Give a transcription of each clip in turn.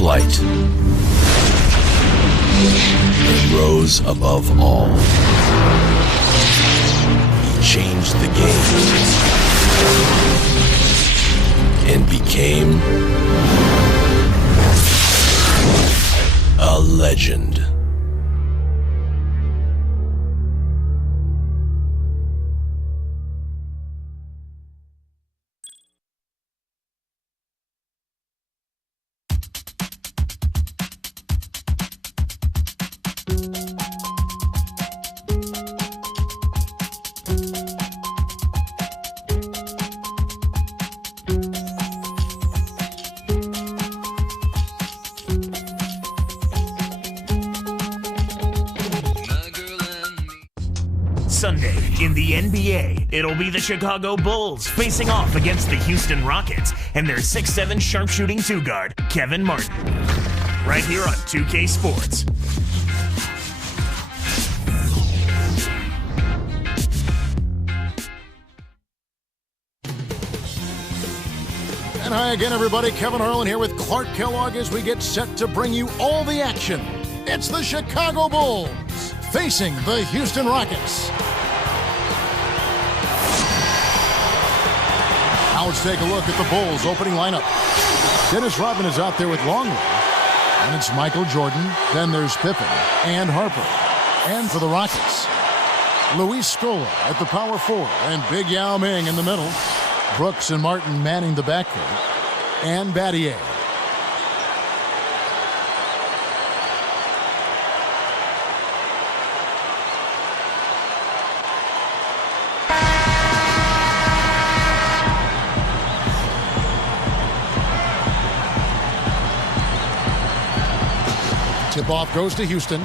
flight and rose above all. He changed the game and became a legend. Sunday in the NBA, it'll be the Chicago Bulls facing off against the Houston Rockets and their 6'7" sharpshooting two-guard, Kevin Martin. Right here on 2K Sports. And hi again, everybody. Kevin Harlan here with Clark Kellogg as we get set to bring you all the action. It's the Chicago Bulls facing the Houston Rockets. Now let's take a look at the Bulls' opening lineup. Dennis Rodman is out there with Longley. And it's Michael Jordan. Then there's Pippen and Harper. And for the Rockets, Luis Scola at the power forward and Big Yao Ming in the middle. Brooks and Martin manning the backcourt. And Battier. Tip-off goes to Houston.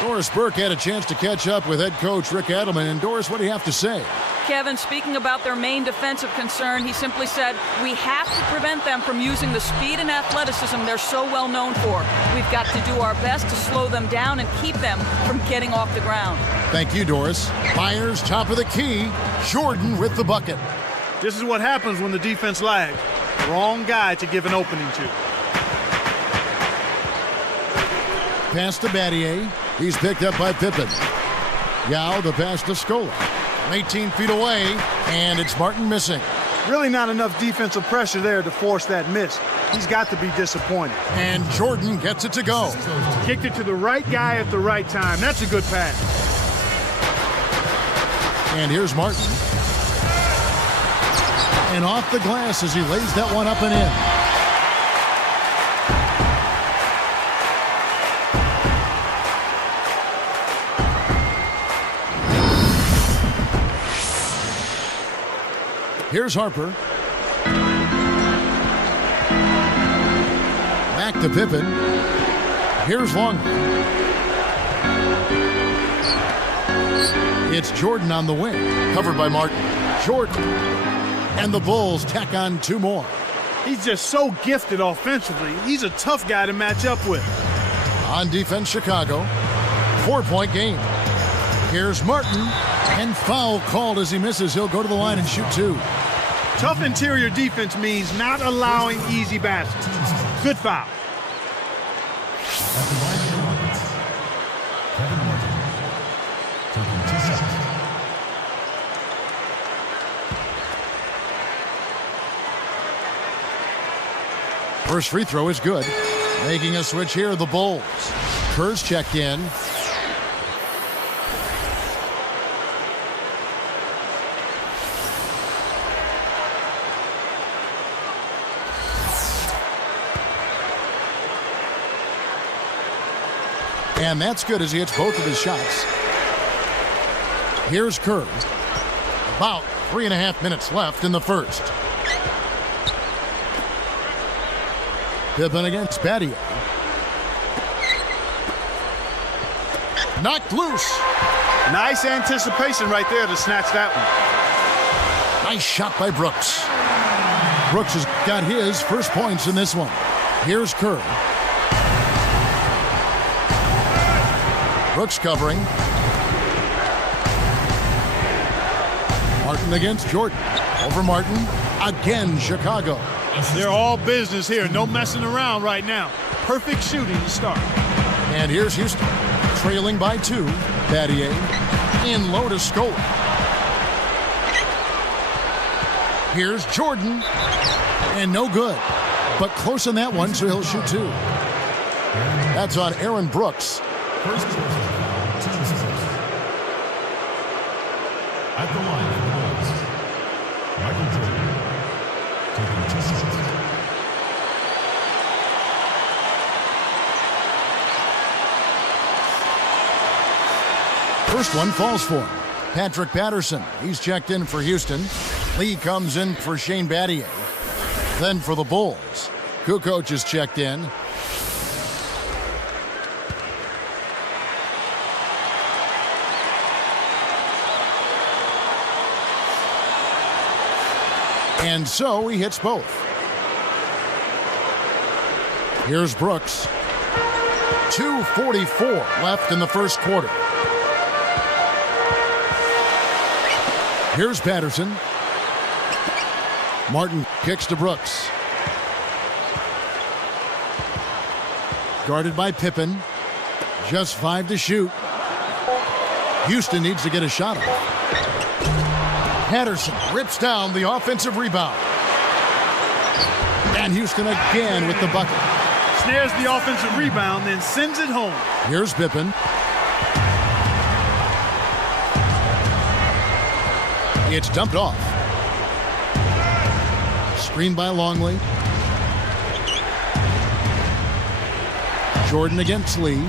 Doris Burke had a chance to catch up with head coach Rick Adelman. And Doris, what do you have to say? Kevin, speaking about their main defensive concern, he simply said, we have to prevent them from using the speed and athleticism they're so well known for. We've got to do our best to slow them down and keep them from getting off the ground. Thank you, Doris. Myers, top of the key. Jordan with the bucket. This is what happens when the defense lags. Wrong guy to give an opening to. Pass to Battier. He's picked up by Pippen. Yao, the pass to Scola. 18 feet away, and it's Martin missing. Really not enough defensive pressure there to force that miss. He's got to be disappointed. And Jordan gets it to go. Kicked it to the right guy at the right time. That's a good pass. And here's Martin. And off the glass as he lays that one up and in. Here's Harper. Back to Pippen. Here's Longley. It's Jordan on the wing, covered by Martin. Jordan. And the Bulls tack on two more. He's just so gifted offensively. He's a tough guy to match up with. On defense, Chicago. 4-point game. Here's Martin. And foul called as he misses. He'll go to the line and shoot two. Tough interior defense means not allowing easy baskets. Good foul. At the line of the Rockets, Kevin Martin, taking 2 shots. First free throw is good. Making a switch here, the Bulls. Kerr's checked in. And that's good as he hits both of his shots. Here's Kerr. About 3.5 minutes left in the first. Pippen against Battier. Knocked loose. Nice anticipation right there to snatch that one. Nice shot by Brooks. Brooks has got his first points in this one. Here's Kerr. Brooks covering. Martin against Jordan. Over Martin. Again, Chicago. They're all business here. No messing around right now. Perfect shooting to start. And here's Houston, trailing by 2. Battier in low to score. Here's Jordan, and no good. But close on that one, so he'll shoot 2. That's on Aaron Brooks. First quarter, 10-6. At the line for the Bulls, Michael Jordan, taking 2 shots. First one falls for him. Patrick Patterson, he's checked in for Houston. Lee comes in for Shane Battier. Then for the Bulls, Kukoc is checked in. And so he hits both. Here's Brooks. 2:44 left in the first quarter. Here's Patterson. Martin kicks to Brooks. Guarded by Pippen. Just 5 to shoot. Houston needs to get a shot off. Patterson rips down the offensive rebound. And Houston again with the bucket. Snares the offensive rebound, then sends it home. Here's Pippen. It's dumped off. Screened by Longley. Jordan against Lee.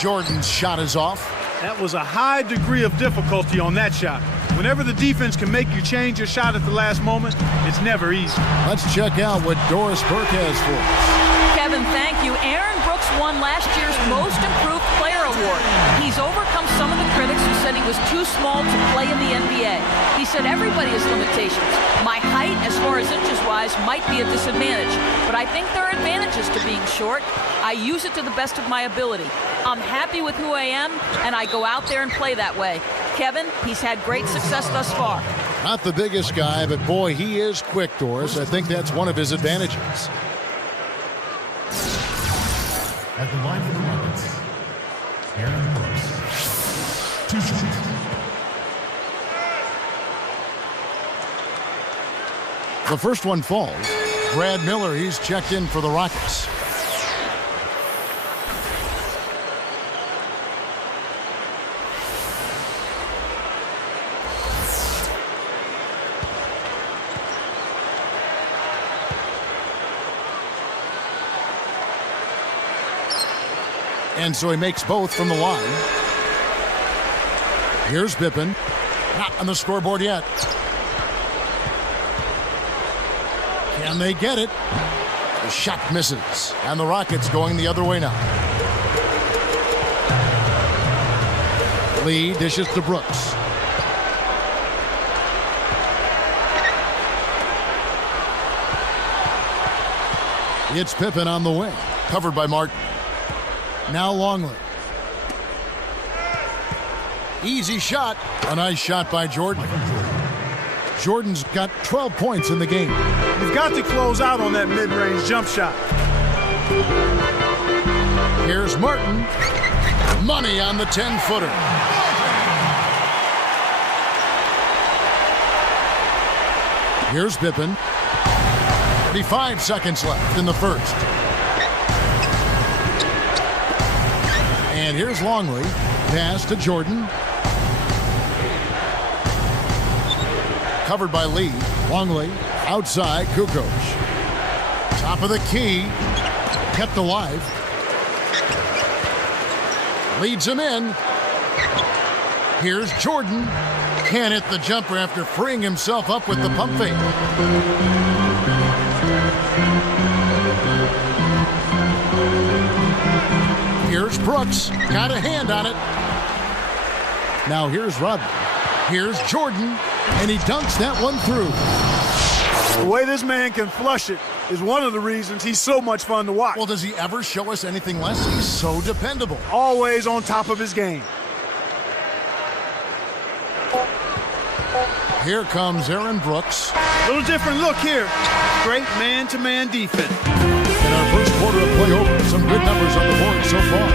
Jordan's shot is off. That was a high degree of difficulty on that shot. Whenever the defense can make you change your shot at the last moment, it's never easy. Let's check out what Doris Burke has for us. Kevin, thank you. Aaron Brooks won last year's Most Improved Player Award. He's overcome some of the critics who said he was too small to play in the NBA. He said everybody has limitations. My height, as far as inches-wise, might be a disadvantage, but I think there are advantages to being short. I use it to the best of my ability. I'm happy with who I am, and I go out there and play that way. Kevin, he's had great success thus far. Not the biggest guy, but boy, he is quick, Doris. I think that's one of his advantages. At the line for the Rockets, Aaron Brooks, 2 shots. The first one falls. Brad Miller, he's checked in for the Rockets. And so he makes both from the line. Here's Pippen. Not on the scoreboard yet. Can they get it? The shot misses. And the Rockets going the other way now. Lee dishes to Brooks. It's Pippen on the wing. Covered by Martin. Now Longley. Easy shot. A nice shot by Jordan. Jordan's got 12 points in the game. You've got to close out on that mid-range jump shot. Here's Martin. Money on the 10-footer. Here's Pippen. 35 seconds left in the first. And here's Longley. Pass to Jordan. Covered by Lee. Longley outside. Kukoc. Top of the key. Kept alive. Leads him in. Here's Jordan. Can't hit the jumper after freeing himself up with the pump fake. Here's Brooks. Got a hand on it. Now here's Rodman. Here's Jordan. And he dunks that one through. The way this man can flush it is one of the reasons he's so much fun to watch. Well, does he ever show us anything less? He's so dependable. Always on top of his game. Here comes Aaron Brooks. Little different look here. great man-to-man defense. In our first quarter of play over, some good numbers on the board so far.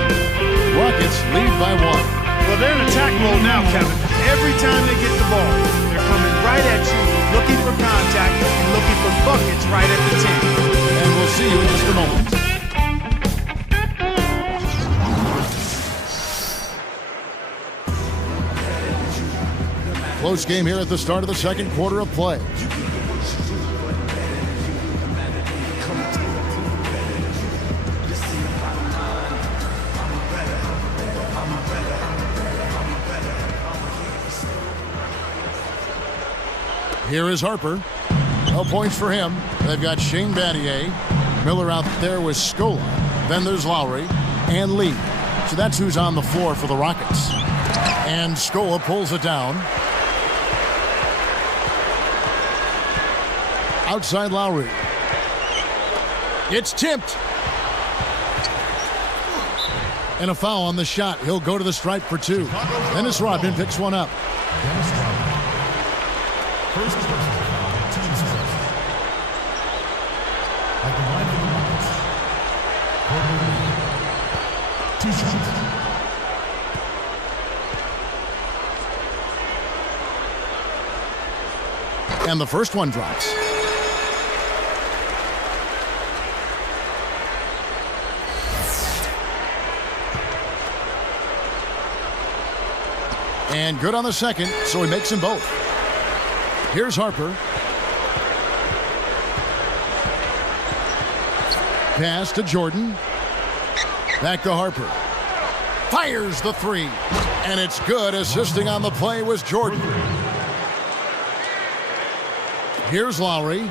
Rockets lead by 1. Well, they're in attack mode now, Kevin. Every time they get the ball, they're coming right at you, looking for contact and looking for buckets right at the 10. And we'll see you in just a moment. Close game here at the start of the second quarter of play. Here is Harper. No points for him. They've got Shane Battier. Miller out there with Scola. Then there's Lowry and Lee. So that's who's on the floor for the Rockets. And Scola pulls it down. Outside Lowry. It's tipped. And a foul on the shot. He'll go to the stripe for 2. Dennis Rodman picks one up. Dennis Rodman. First personal foul, team's first. At the line for the Rockets, Courtney Lee. 2 shots. And the first one drops. And good on the second, so he makes them both. Here's Harper. Pass to Jordan. Back to Harper. Fires the 3. And it's good. Assisting on the play was Jordan. Here's Lowry.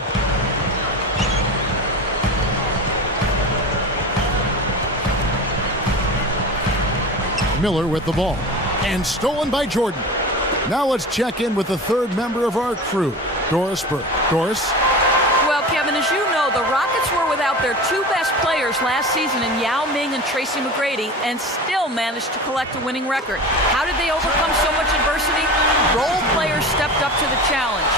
Miller with the ball. And stolen by Jordan. Now let's check in with the third member of our crew, Doris Burke. Doris? Well, Kevin, as you know, the Rockets were without their 2 best players last season in Yao Ming and Tracy McGrady and still managed to collect a winning record. How did they overcome so much adversity? Role players stepped up to the challenge.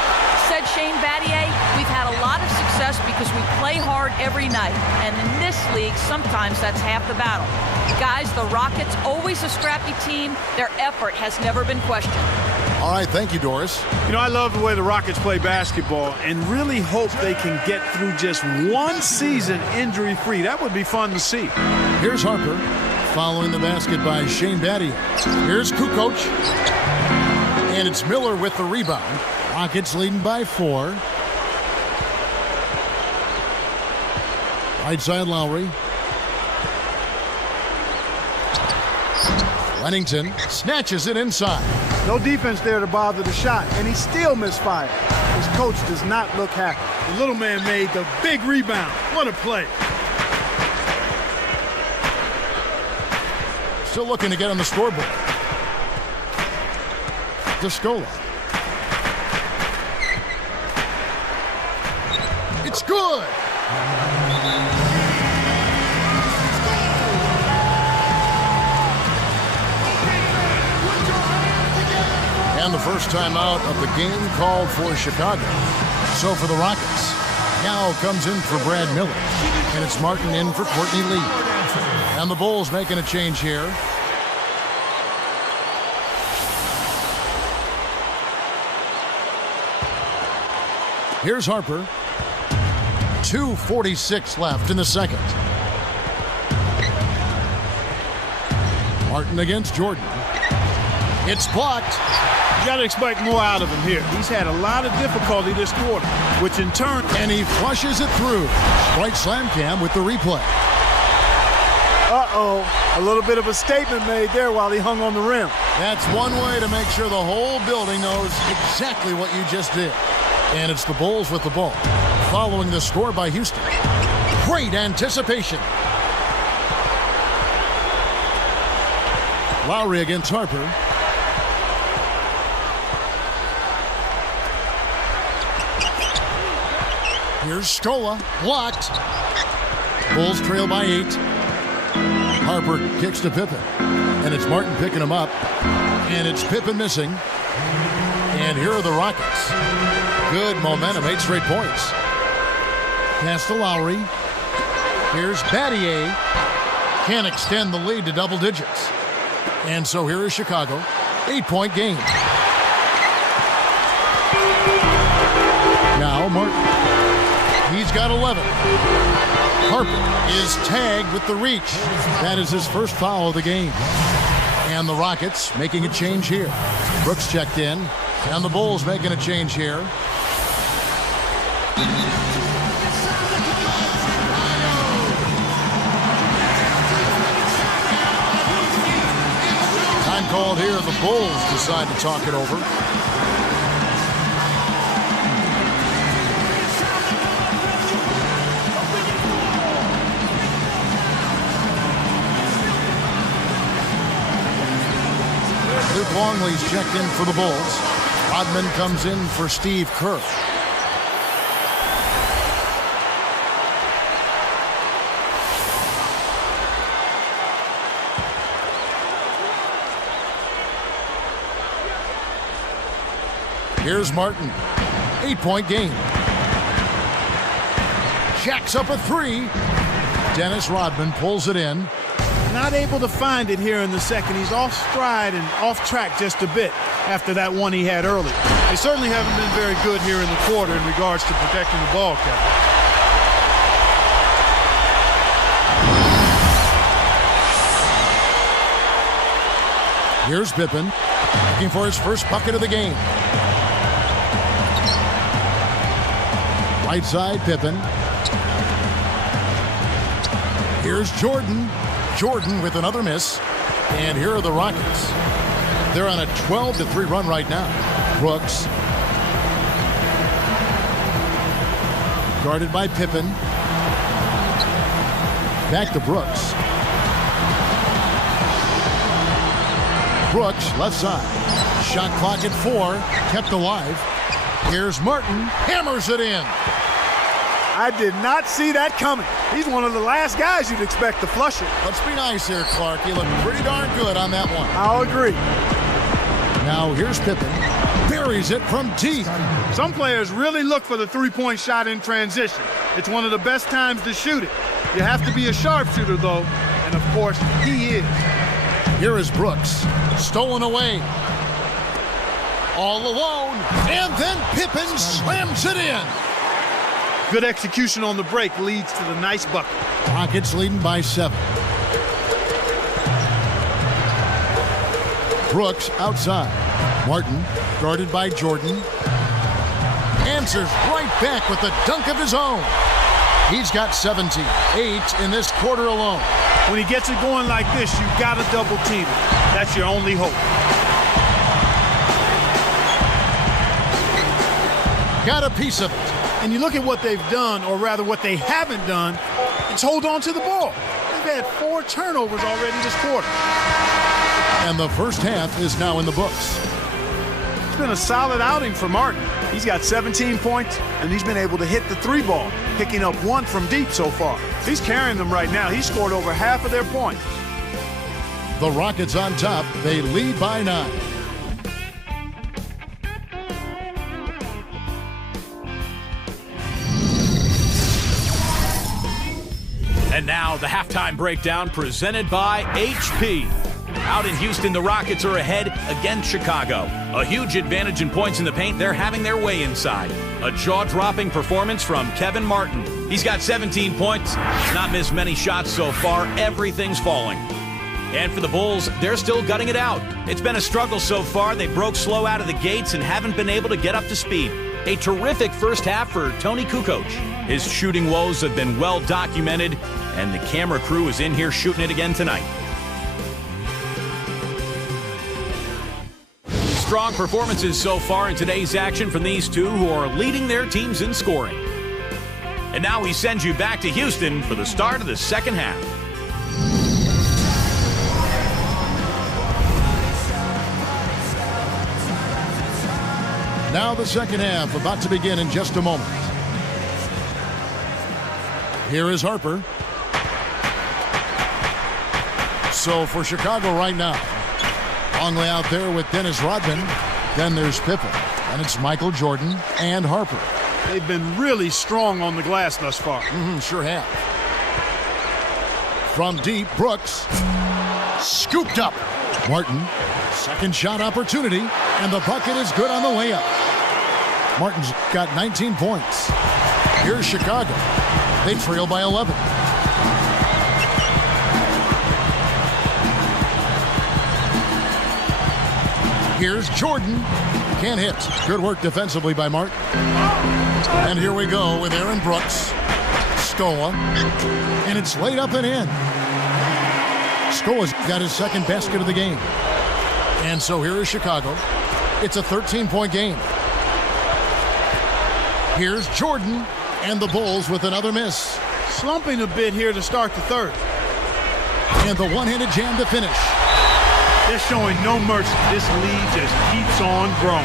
Said Shane Battier, we've had a lot of success because we play hard every night. And in this league, sometimes that's half the battle. Guys, the Rockets, always a scrappy team. Their effort has never been questioned. All right, thank you, Doris. You know, I love the way the Rockets play basketball and really hope they can get through just 1 season injury-free. That would be fun to see. Here's Harper, following the basket by Shane Battier. Here's Kukoc. And it's Miller with the rebound. Rockets leading by 4. Right side Lowry. Lennington snatches it inside. No defense there to bother the shot, and he still misfired. His coach does not look happy. The little man made the big rebound. What a play. Still looking to get on the scoreboard. Scola. It's good. And the first time out of the game called for Chicago. So for the Rockets, now comes in for Brad Miller. And it's Martin in for Courtney Lee. And the Bulls making a change here. Here's Harper. 2:46 left in the second. Martin against Jordan. It's blocked. You got to expect more out of him here. He's had a lot of difficulty this quarter, which in turn... And he flushes it through. Right slam cam with the replay. Uh-oh. A little bit of a statement made there while he hung on the rim. That's one way to make sure the whole building knows exactly what you just did. And it's the Bulls with the ball. Following the score by Houston. Great anticipation. Lowry against Harper. Here's Scola, blocked. Bulls trail by 8. Harper kicks to Pippen. And it's Martin picking him up. And it's Pippen missing. And here are the Rockets. Good momentum, 8 straight points. Pass to Lowry. Here's Battier. Can't extend the lead to double digits. And so here is Chicago. 8-point game. Now Martin. He's got 11. Harper is tagged with the reach. That is his first foul of the game. And the Rockets making a change here. Brooks checked in. And the Bulls making a change here. Time called here. The Bulls decide to talk it over. Luke Longley's checked in for the Bulls. Rodman comes in for Steve Kerr. Here's Martin. 8-point game. Shaq's up a 3. Dennis Rodman pulls it in. Not able to find it here in the second. He's off stride and off track just a bit after that one he had early. They certainly haven't been very good here in the quarter in regards to protecting the ball, Kevin. Here's Pippen, looking for his first bucket of the game. Right side, Pippen. Here's Jordan. Jordan with another miss. And here are the Rockets. They're on a 12-3 run right now. Brooks. Guarded by Pippen. Back to Brooks. Brooks, left side. Shot clock at 4. Kept alive. Here's Martin. Hammers it in. I did not see that coming. He's one of the last guys you'd expect to flush it. Let's be nice here, Clark. He looked pretty darn good on that one. I'll agree. Now here's Pippen. Buries it from deep. Some players really look for the three-point shot in transition. It's one of the best times to shoot it. You have to be a sharpshooter, though, and of course, he is. Here is Brooks. Stolen away. All alone. And then Pippen slams it in. Good execution on the break leads to the nice bucket. Rockets leading by 7. Brooks outside. Martin, guarded by Jordan. Answers right back with a dunk of his own. He's got 17. 8 in this quarter alone. When he gets it going like this, you've got to double team it. That's your only hope. Got a piece of it. And you look at what they've done, or rather what they haven't done, it's hold on to the ball. They've had 4 turnovers already this quarter. And the first half is now in the books. It's been a solid outing for Martin. He's got 17 points, and he's been able to hit the 3 ball, picking up 1 from deep so far. He's carrying them right now. He scored over half of their points. The Rockets on top. They lead by 9. And now the halftime breakdown presented by HP. Out in Houston, the Rockets are ahead against Chicago. A huge advantage in points in the paint. They're having their way inside. A jaw-dropping performance from Kevin Martin. He's got 17 points. Not missed many shots so far. Everything's falling. And for the Bulls, they're still gutting it out. It's been a struggle so far. They broke slow out of the gates and haven't been able to get up to speed. A terrific first half for Tony Kukoc. His shooting woes have been well documented, and the camera crew is in here shooting it again tonight. Strong performances so far in today's action from these two who are leading their teams in scoring. And now we send you back to Houston for the start of the second half. Now the second half about to begin in just a moment. Here is Harper. So for Chicago right now, Longley out there with Dennis Rodman. Then there's Pippen. And it's Michael Jordan and Harper. They've been really strong on the glass thus far. Sure have. From deep, Brooks. Scooped up. Martin, second shot opportunity, and the bucket is good on the layup. Martin's got 19 points. Here's Chicago. They trail by 11. Here's Jordan. Can't hit. Good work defensively by Martin. And here we go with Aaron Brooks. Scola. And it's laid up and in. Scola's got his second basket of the game. And so here is Chicago. It's a 13-point game. Here's Jordan. And the Bulls with another miss. Slumping a bit here to start the third. And the one-handed jam to finish. They're showing no mercy. This lead just keeps on growing.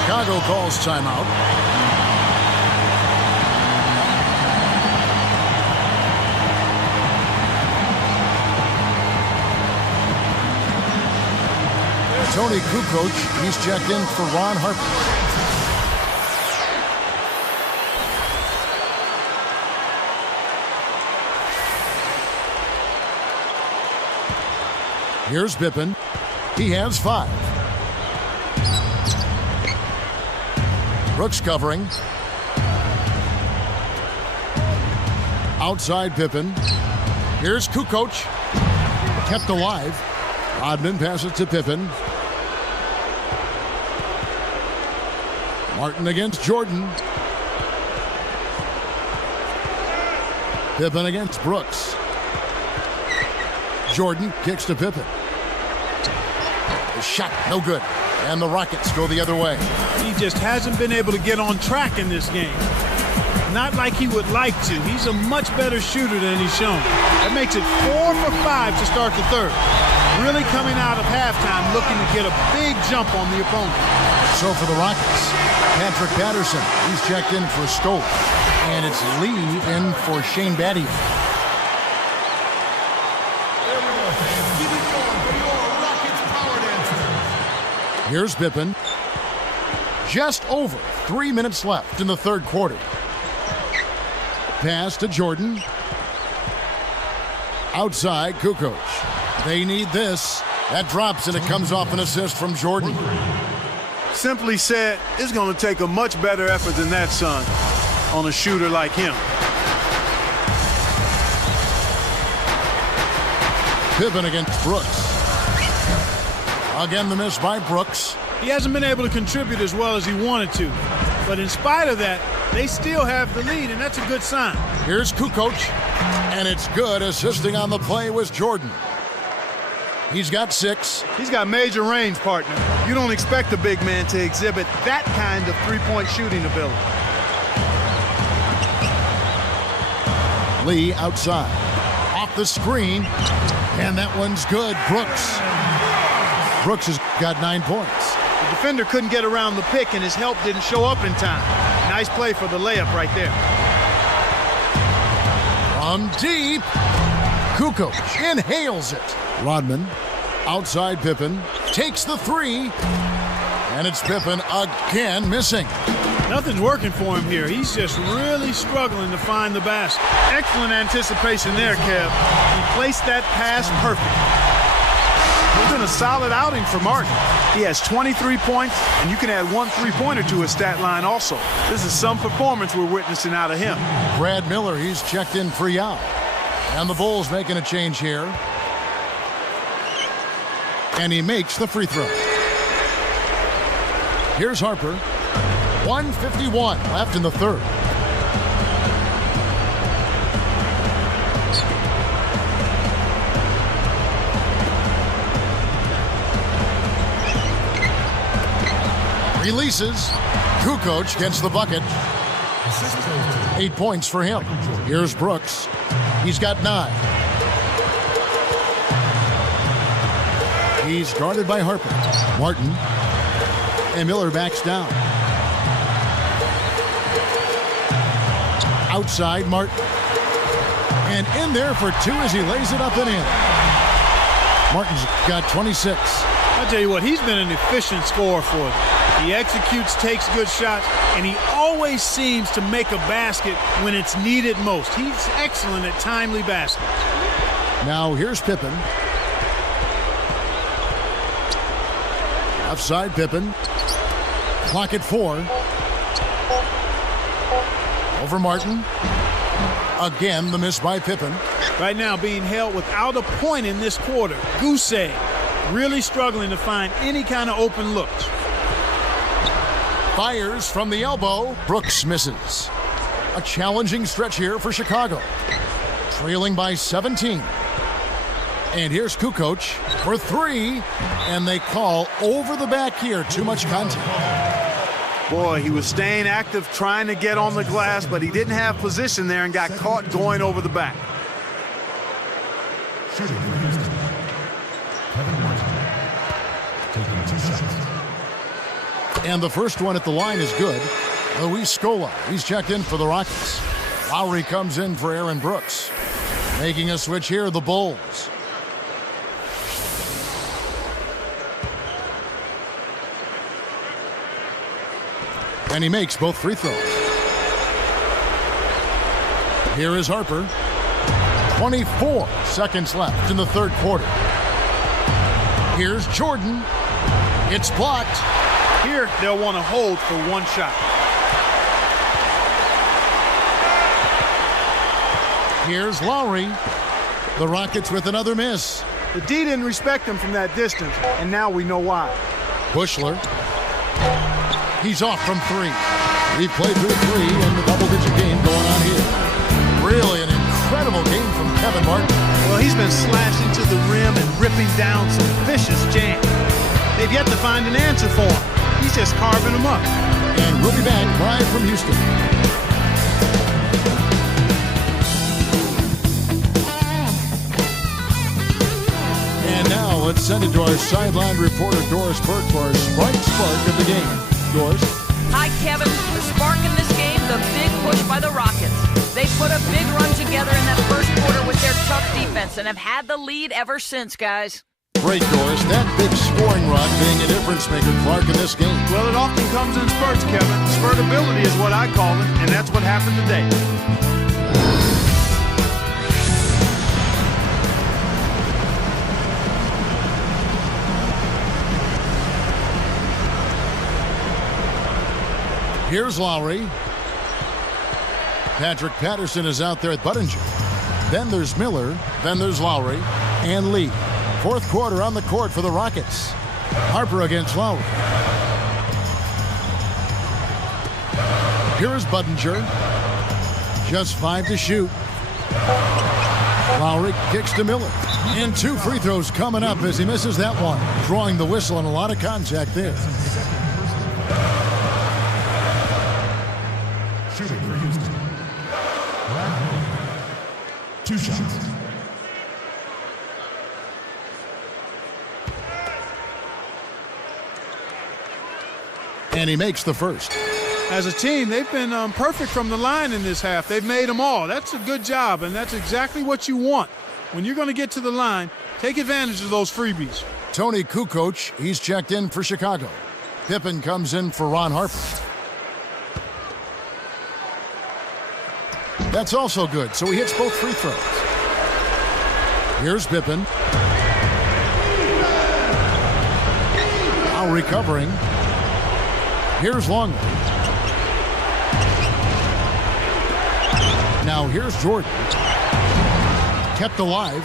Chicago calls timeout. Tony Kukoc, he's checked in for Ron Harper. Here's Pippen. He has 5. Brooks covering. Outside Pippen. Here's Kukoc. Kept alive. Rodman passes to Pippen. Martin against Jordan. Pippen against Brooks. Jordan kicks to Pippen. The shot, no good. And the Rockets go the other way. He just hasn't been able to get on track in this game. Not like he would like to. He's a much better shooter than he's shown. That makes it 4 for 5 to start the third. Really coming out of halftime looking to get a big jump on the opponent. So for the Rockets, Patrick Patterson, he's checked in for Scope. And it's Lee in for Shane Battier. Here's Pippen. Just over 3 minutes left in the third quarter. Pass to Jordan. Outside, Kukoc. They need this. That drops, and it comes off an assist from Jordan. Simply said, it's going to take a much better effort than that, son, on a shooter like him. Pippen against Brooks. Again, the miss by Brooks. He hasn't been able to contribute as well as he wanted to. But in spite of that, they still have the lead, and that's a good sign. Here's Kukoc, and it's good. Assisting on the play was Jordan. He's got 6. He's got major range, partner. You don't expect a big man to exhibit that kind of three-point shooting ability. Lee outside. Off the screen, and that one's good. Brooks has got 9 points. The defender couldn't get around the pick, and his help didn't show up in time. Nice play for the layup right there. From deep, Kukoc inhales it. Rodman, outside Pippen, takes the 3, and it's Pippen again missing. Nothing's working for him here. He's just really struggling to find the basket. Excellent anticipation there, Kev. He placed that pass perfect. It's been a solid outing for Martin. He has 23 points, and you can add 1 3-pointer to his stat line also. This is some performance we're witnessing out of him. Brad Miller, he's checked in for Yall. And the Bulls making a change here. And he makes the free throw. Here's Harper. 1:51 left in the third. Releases. Kukoc gets the bucket. 8 points for him. Here's Brooks. He's got 9. He's guarded by Harper. Martin. And Miller backs down. Outside, Martin. And in there for 2 as he lays it up and in. Martin's got 26. I'll tell you what, he's been an efficient scorer for them. He executes, takes good shots, and he always seems to make a basket when it's needed most. He's excellent at timely baskets. Now here's Pippen. Offside Pippen. Clock at 4. Over Martin. Again, the miss by Pippen. Right now being held without a point in this quarter. Goose egg. Really struggling to find any kind of open looks. Fires from the elbow. Brooks misses. A challenging stretch here for Chicago. Trailing by 17. And here's Kukoc for 3. And they call over the back here. Too much contact. Boy, he was staying active, trying to get on the glass, but he didn't have position there and got caught going over the back. Shooting for Houston. Kevin Martin. Taking 2 shots. And the first one at the line is good. Luis Scola, he's checked in for the Rockets. Lowry comes in for Aaron Brooks. Making a switch here, the Bulls. And he makes both free throws. Here is Harper. 24 seconds left in the third quarter. Here's Jordan. It's blocked. Here, they'll want to hold for one shot. Here's Lowry. The Rockets with another miss. The D didn't respect him from that distance, and now we know why. Bushler. He's off from 3. We've played through 3 and the double-digit game going on here. Really an incredible game from Kevin Martin. Well, he's been slashing to the rim and ripping down some vicious jams. They've yet to find an answer for him. He's just carving them up. And we'll be back live from Houston. And now let's send it to our sideline reporter, Doris Burke, for our Spark of the game. Doris? Hi, Kevin. The spark in this game, the big push by the Rockets. They put a big run together in that first quarter with their tough defense and have had the lead ever since, guys. Great, Doris. That big scoring run being a difference maker, Clark, in this game. Well, it often comes in spurts, Kevin. Spurtability is what I call it, and that's what happened today. Here's Lowry. Patrick Patterson is out there at Buttinger. Then there's Miller. Then there's Lowry and Lee. Fourth quarter on the court for the Rockets. Harper against Lowry. Here is Buttinger. Just 5 to shoot. Lowry kicks to Miller. And 2 free throws coming up as he misses that one. Drawing the whistle and a lot of contact there. Shooting for Houston. 2 shots. And he makes the first. As a team, they've been perfect from the line in this half. They've made them all. That's a good job, and that's exactly what you want. When you're going to get to the line, take advantage of those freebies. Tony Kukoc, he's checked in for Chicago. Pippen comes in for Ron Harper. That's also good, so he hits both free throws. Here's Pippen. Now recovering. Here's Longley. Now here's Jordan. Kept alive.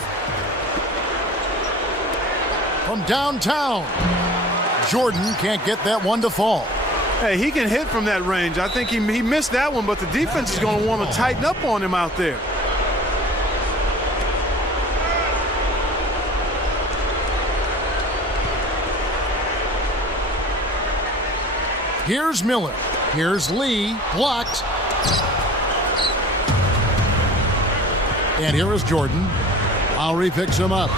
From downtown. Jordan can't get that one to fall. Hey, he can hit from that range. I think he missed that one, but the defense is going to want to tighten up on him out there. Here's Miller. Here's Lee. Blocked. And here is Jordan. Lowry picks him up.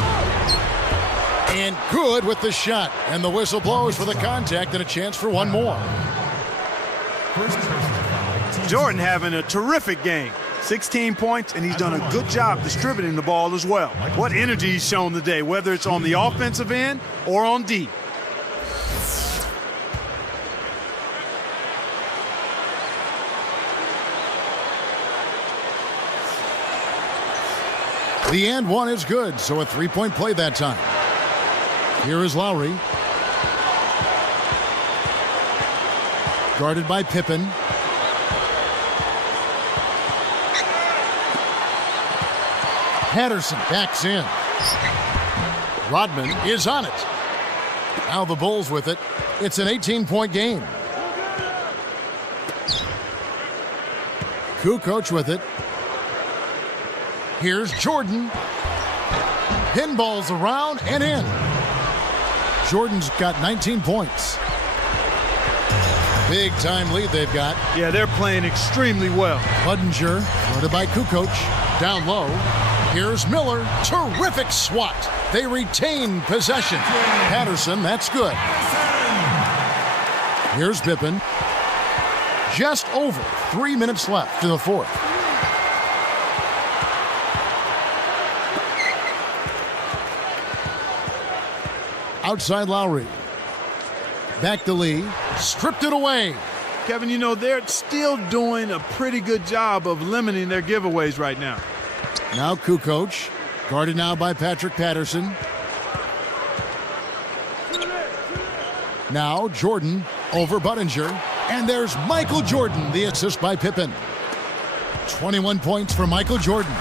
And good with the shot. And the whistle blows for the contact and a chance for one more. Jordan having a terrific game. 16 points, and he's done a good job distributing the ball as well. What energy he's shown today, whether it's on the offensive end or on D. The and one is good, so a three-point play that time. Here is Lowry. Guarded by Pippen. Patterson backs in. Rodman is on it. Now the Bulls with it. It's an 18-point game. Kukoc with it. Here's Jordan. Pinballs around and in. Jordan's got 19 points. Big time lead they've got. Yeah, they're playing extremely well. Budinger, loaded by Kukoc. Down low. Here's Miller. Terrific swat. They retain possession. Patterson, that's good. Here's Pippen. Just over 3 minutes left in the fourth. Outside Lowry. Back to Lee. Stripped it away. Kevin, you know, they're still doing a pretty good job of limiting their giveaways right now. Now Kukoc. Guarded now by Patrick Patterson. Now Jordan over Budinger. And there's Michael Jordan, the assist by Pippen. 21 points for Michael Jordan.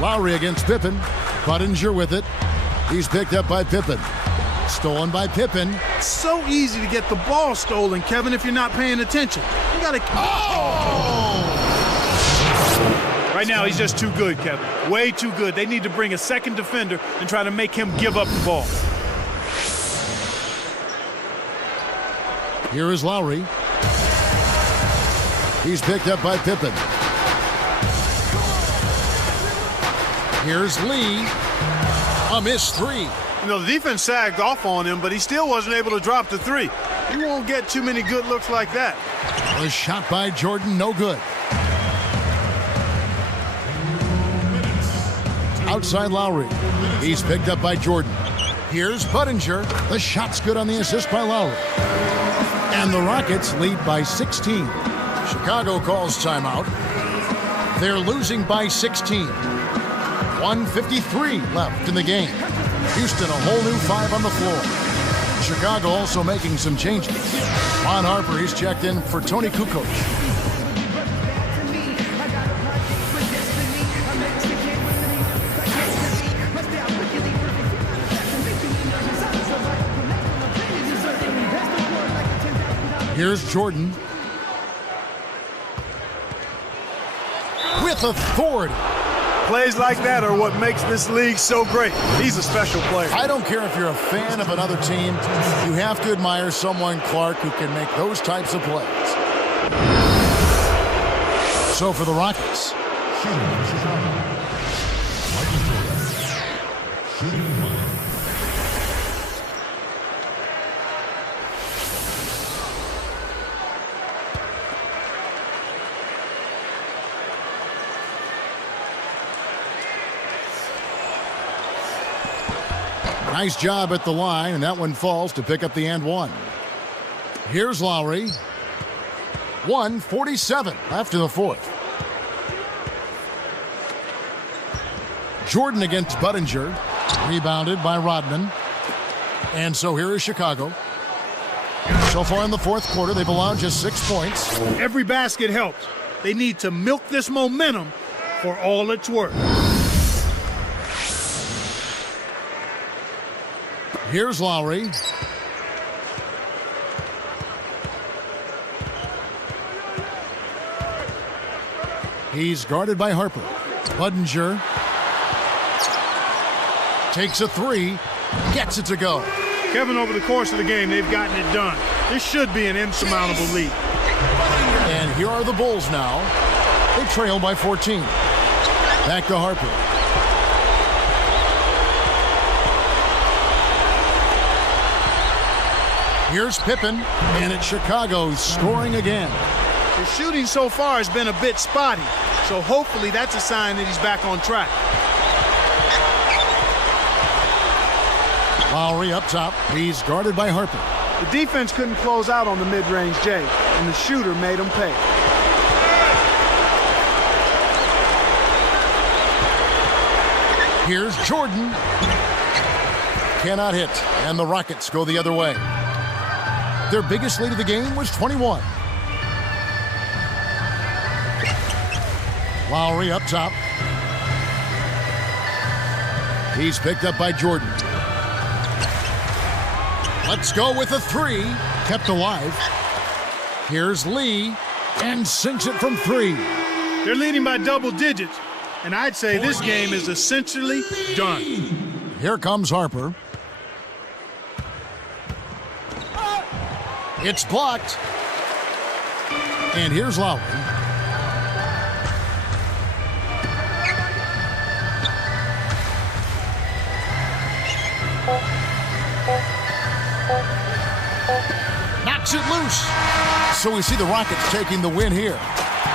Lowry against Pippen. Budinger with it. He's picked up by Pippen. Stolen by Pippen. It's so easy to get the ball stolen, Kevin, if you're not paying attention. You gotta... Oh! Right now, he's just too good, Kevin. Way too good. They need to bring a second defender and try to make him give up the ball. Here is Lowry. He's picked up by Pippen. Here's Lee. A missed three. You know, the defense sagged off on him, but he still wasn't able to drop the three. You won't get too many good looks like that. A shot by Jordan, no good. Outside Lowry. He's picked up by Jordan. Here's Budinger. The shot's good on the assist by Lowry. And the Rockets lead by 16. Chicago calls timeout. They're losing by 16. 1:53 left in the game. Houston, a whole new five on the floor. Chicago also making some changes. Ron Harper, he's checked in for Tony Kukoc. Here's Jordan. With authority. Plays like that are what makes this league so great. He's a special player. I don't care if you're a fan of another team. You have to admire someone, Clark, who can make those types of plays. So for the Rockets. Nice job at the line, and that one falls to pick up the and one. Here's Lowry. 1:47 after the fourth. Jordan against Budinger. Rebounded by Rodman. And so here is Chicago. So far in the fourth quarter, they've allowed just 6 points. Every basket helps. They need to milk this momentum for all it's worth. Here's Lowry. He's guarded by Harper. Budinger takes a three, gets it to go. Kevin, over the course of the game, they've gotten it done. This should be an insurmountable lead. And here are the Bulls now. They trail by 14. Back to Harper. Here's Pippen, and it's Chicago scoring again. The shooting so far has been a bit spotty, so hopefully that's a sign that he's back on track. Lowry up top. He's guarded by Harper. The defense couldn't close out on the mid-range J, and the shooter made him pay. Here's Jordan. Cannot hit, and the Rockets go the other way. Their biggest lead of the game was 21. Lowry up top. He's picked up by Jordan. Let's go with a three. Kept alive. Here's Lee, and sinks it from three. They're leading by double digits, and I'd say this game is essentially done. Here comes Harper. It's blocked. And here's Lowry. Knocks it loose. So we see the Rockets taking the win here.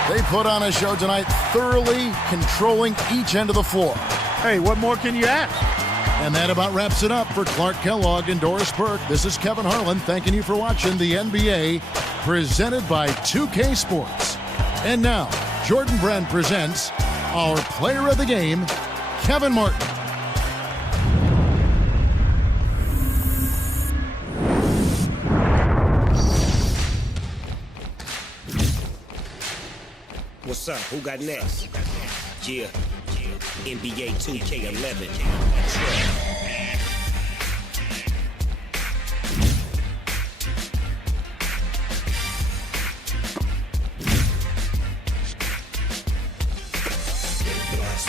They put on a show tonight, thoroughly controlling each end of the floor. Hey, what more can you ask? And that about wraps it up for Clark Kellogg and Doris Burke. This is Kevin Harlan thanking you for watching the NBA presented by 2K Sports. And now, Jordan Brand presents our player of the game, Kevin Martin. What's up? Who got next? Yeah. NBA 2K11.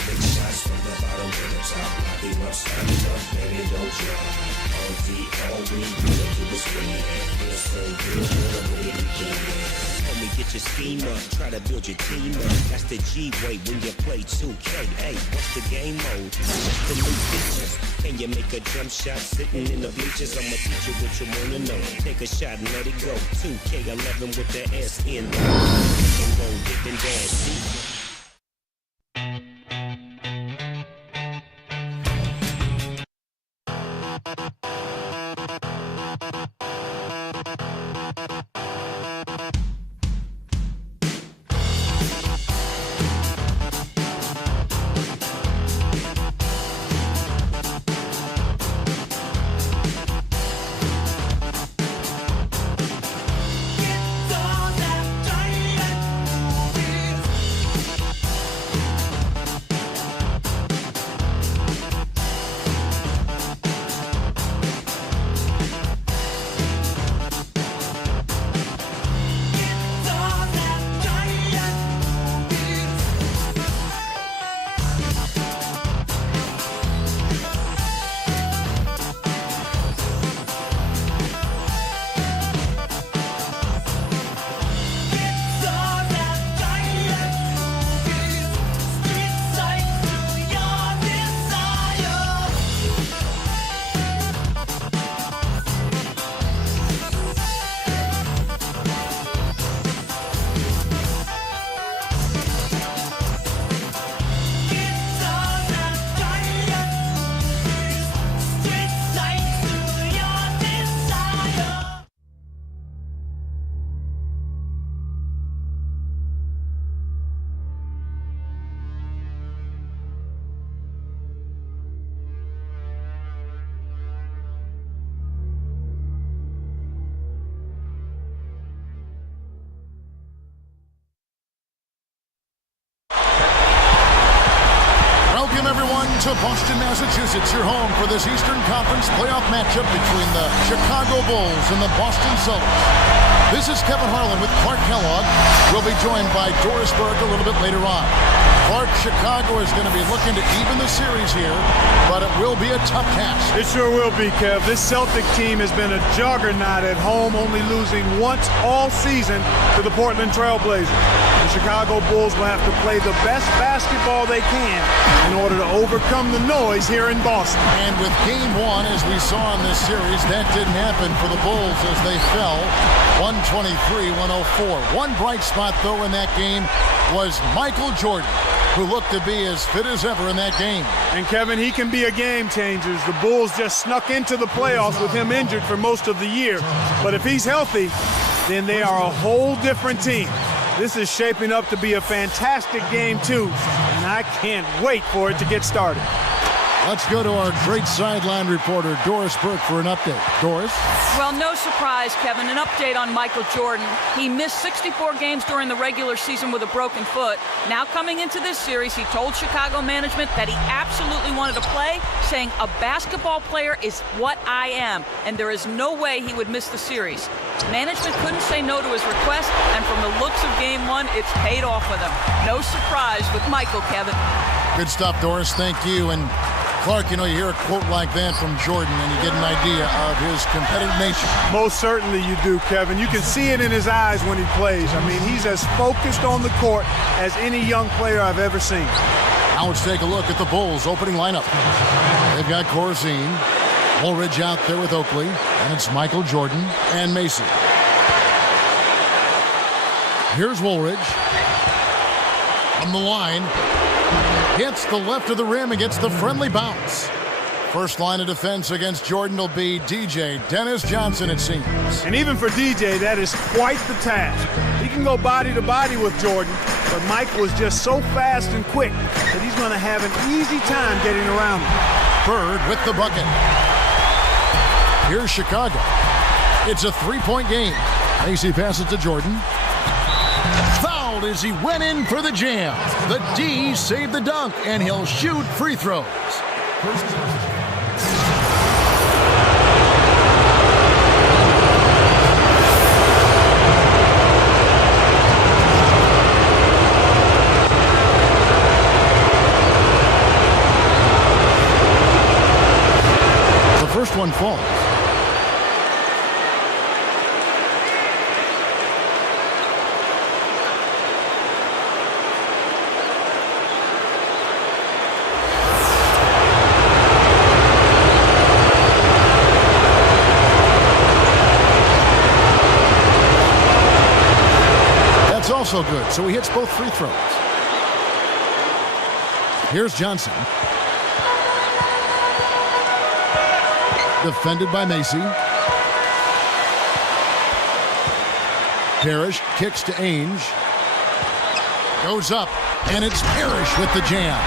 Big shots from the bottom to the top. Lock him up, stand him up, baby, don't drop. All we do is win. Feel so good, we can. Homie, get your scheme up, try to build your team up. That's the G-way when you play 2K. Hey, what's the game mode? What's the new features? Can you make a jump shot sitting in the bleachers? I'ma teach you what you wanna know. Take a shot and let it go. 2K11 with the S in there. And go dip and dance. Welcome, everyone, to Boston, Massachusetts, your home for this Eastern Conference playoff matchup between the Chicago Bulls and the Boston Celtics. This is Kevin Harlan with Clark Kellogg. We'll be joined by Doris Burke a little bit later on. Clark, Chicago is going to be looking to even the series here, but it will be a tough task. It sure will be, Kev. This Celtic team has been a juggernaut at home, only losing once all season to the Portland Trail Blazers. The Chicago Bulls will have to play the best basketball they can in order to overcome the noise here in Boston. And with game one, as we saw in this series, that didn't happen for the Bulls as they fell 123-104. One bright spot, though, in that game was Michael Jordan, who looked to be as fit as ever in that game. And Kevin, he can be a game changer. The Bulls just snuck into the playoffs with him injured for most of the year. But if he's healthy, then they are a whole different team. This is shaping up to be a fantastic game, too, and I can't wait for it to get started. Let's go to our great sideline reporter, Doris Burke, for an update. Doris? Well, no surprise, Kevin. An update on Michael Jordan. He missed 64 games during the regular season with a broken foot. Now coming into this series, he told Chicago management that he absolutely wanted to play, saying, "A basketball player is what I am, and there is no way he would miss the series." Management couldn't say no to his request, and from the looks of Game 1, it's paid off with him. No surprise with Michael, Kevin. Good stuff, Doris. Thank you. And Clark, you hear a quote like that from Jordan and you get an idea of his competitive nature. Most certainly you do, Kevin. You can see it in his eyes when he plays. I mean, he's as focused on the court as any young player I've ever seen. Now let's take a look at the Bulls' opening lineup. They've got Corzine, Woolridge out there with Oakley, and it's Michael Jordan and Macy. Here's Woolridge from the line. Hits the left of the rim and gets the friendly bounce. First line of defense against Jordan will be DJ Dennis Johnson, it seems. And even for DJ, that is quite the task. He can go body to body with Jordan, but Mike was just so fast and quick that he's going to have an easy time getting around him. Bird with the bucket. Here's Chicago. It's a three-point game. Macy passes to Jordan. Fouled as he went in for the jam. The D saved the dunk, and he'll shoot free throws. The first one falls. Also good, so he hits both free throws. Here's Johnson. Defended by Macy. Parrish kicks to Ainge. Goes up, and it's Parrish with the jam.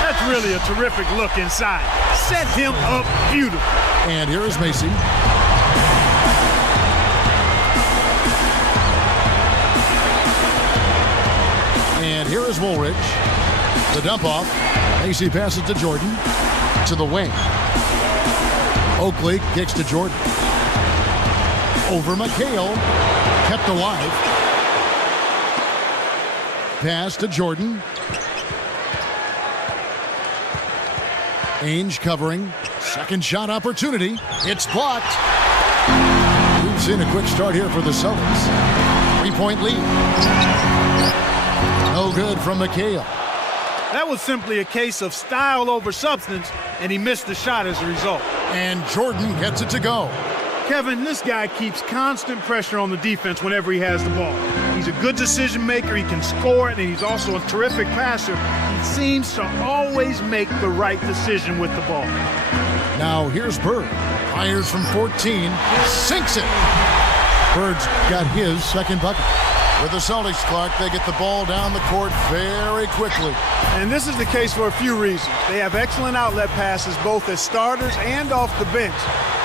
That's really a terrific look inside. Set him up beautifully. And here is Macy. And here is Woolridge. The dump off. Macy passes to Jordan. To the wing. Oakley kicks to Jordan. Over McHale. Kept alive. Pass to Jordan. Ainge covering. Second shot opportunity. It's blocked. We've seen a quick start here for the Celtics. 3-point lead. No good from McHale. That was simply a case of style over substance, and he missed the shot as a result. And Jordan gets it to go. Kevin, this guy keeps constant pressure on the defense whenever he has the ball. He's a good decision maker, he can score it, and he's also a terrific passer. He seems to always make the right decision with the ball. Now here's Bird. Fires from 14, sinks it. Bird's got his second bucket. With the Celtics, Clark, they get the ball down the court very quickly. And this is the case for a few reasons. They have excellent outlet passes both as starters and off the bench.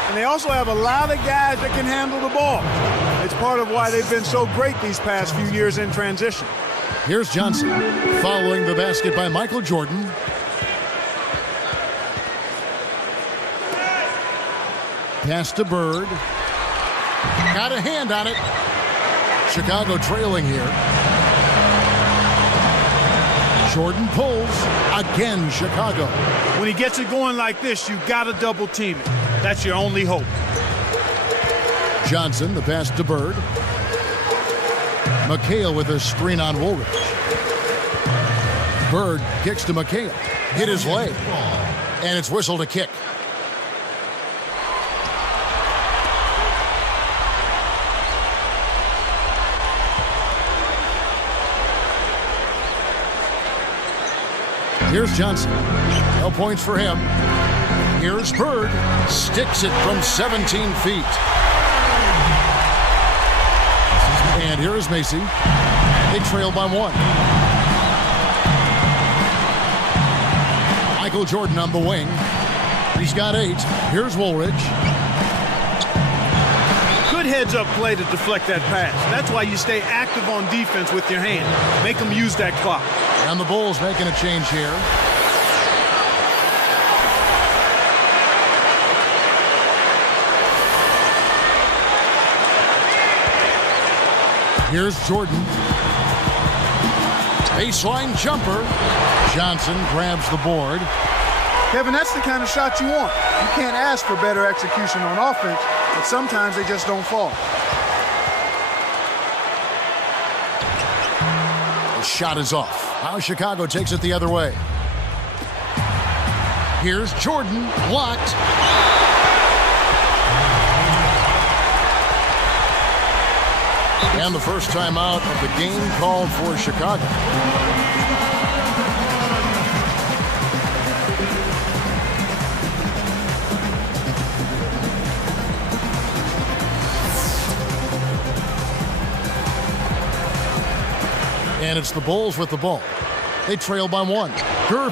And they also have a lot of guys that can handle the ball. It's part of why they've been so great these past few years in transition. Here's Johnson following the basket by Michael Jordan. Pass to Bird. Got a hand on it. Chicago trailing here. Jordan pulls. Again, Chicago. When he gets it going like this, you've got to double team it. That's your only hope. Johnson, the pass to Bird. McHale with a screen on Woolridge. Bird kicks to McHale. Hit his leg. And it's whistled a kick. Here's Johnson. No points for him. Here's Bird. Sticks it from 17 feet. And here is Macy. They trail by one. Michael Jordan on the wing. He's got 8. Here's Woolridge. Good heads-up play to deflect that pass. That's why you stay active on defense with your hand. Make them use that clock. And the Bulls making a change here. Here's Jordan. Baseline jumper. Johnson grabs the board. Kevin, that's the kind of shot you want. You can't ask for better execution on offense, but sometimes they just don't fall. The shot is off. Now Chicago takes it the other way. Here's Jordan, blocked. And the first timeout of the game called for Chicago. And it's the Bulls with the ball. They trail by 1. Gervin.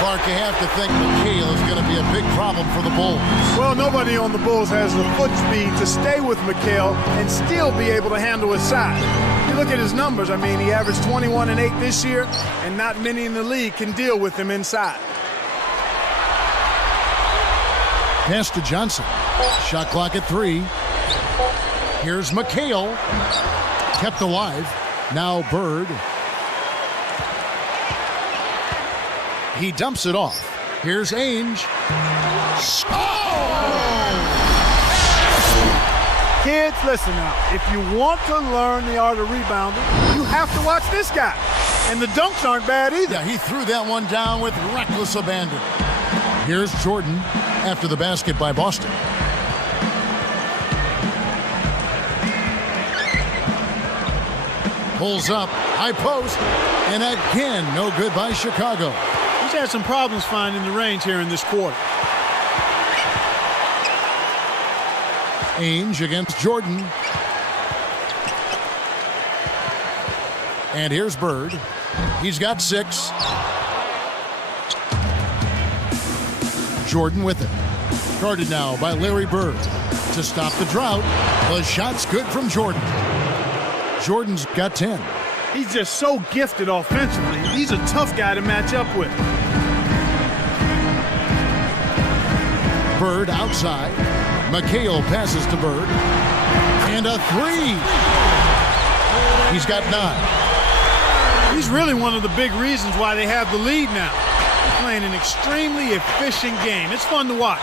Clark, you have to think McHale is going to be a big problem for the Bulls. Well, nobody on the Bulls has the foot speed to stay with McHale and still be able to handle his size. You look at his numbers, I mean, he averaged 21 and 8 this year, and not many in the league can deal with him inside. Pass to Johnson. Shot clock at 3. Here's McHale. Kept alive. Now Bird. He dumps it off. Here's Ainge. Kids, listen now. If you want to learn the art of rebounding, you have to watch this guy. And the dunks aren't bad either. Yeah, he threw that one down with reckless abandon. Here's Jordan after the basket by Boston. Pulls up, high post, and again, no good by Chicago. He's had some problems finding the range here in this quarter. Ainge against Jordan. And here's Bird. He's got 6. Jordan with it. Guarded now by Larry Bird. To stop the drought, the shot's good from Jordan. Jordan's got 10. He's just so gifted offensively. He's a tough guy to match up with. Bird outside. McHale passes to Bird. And a 3. He's got 9. He's really one of the big reasons why they have the lead now. They're playing an extremely efficient game. It's fun to watch.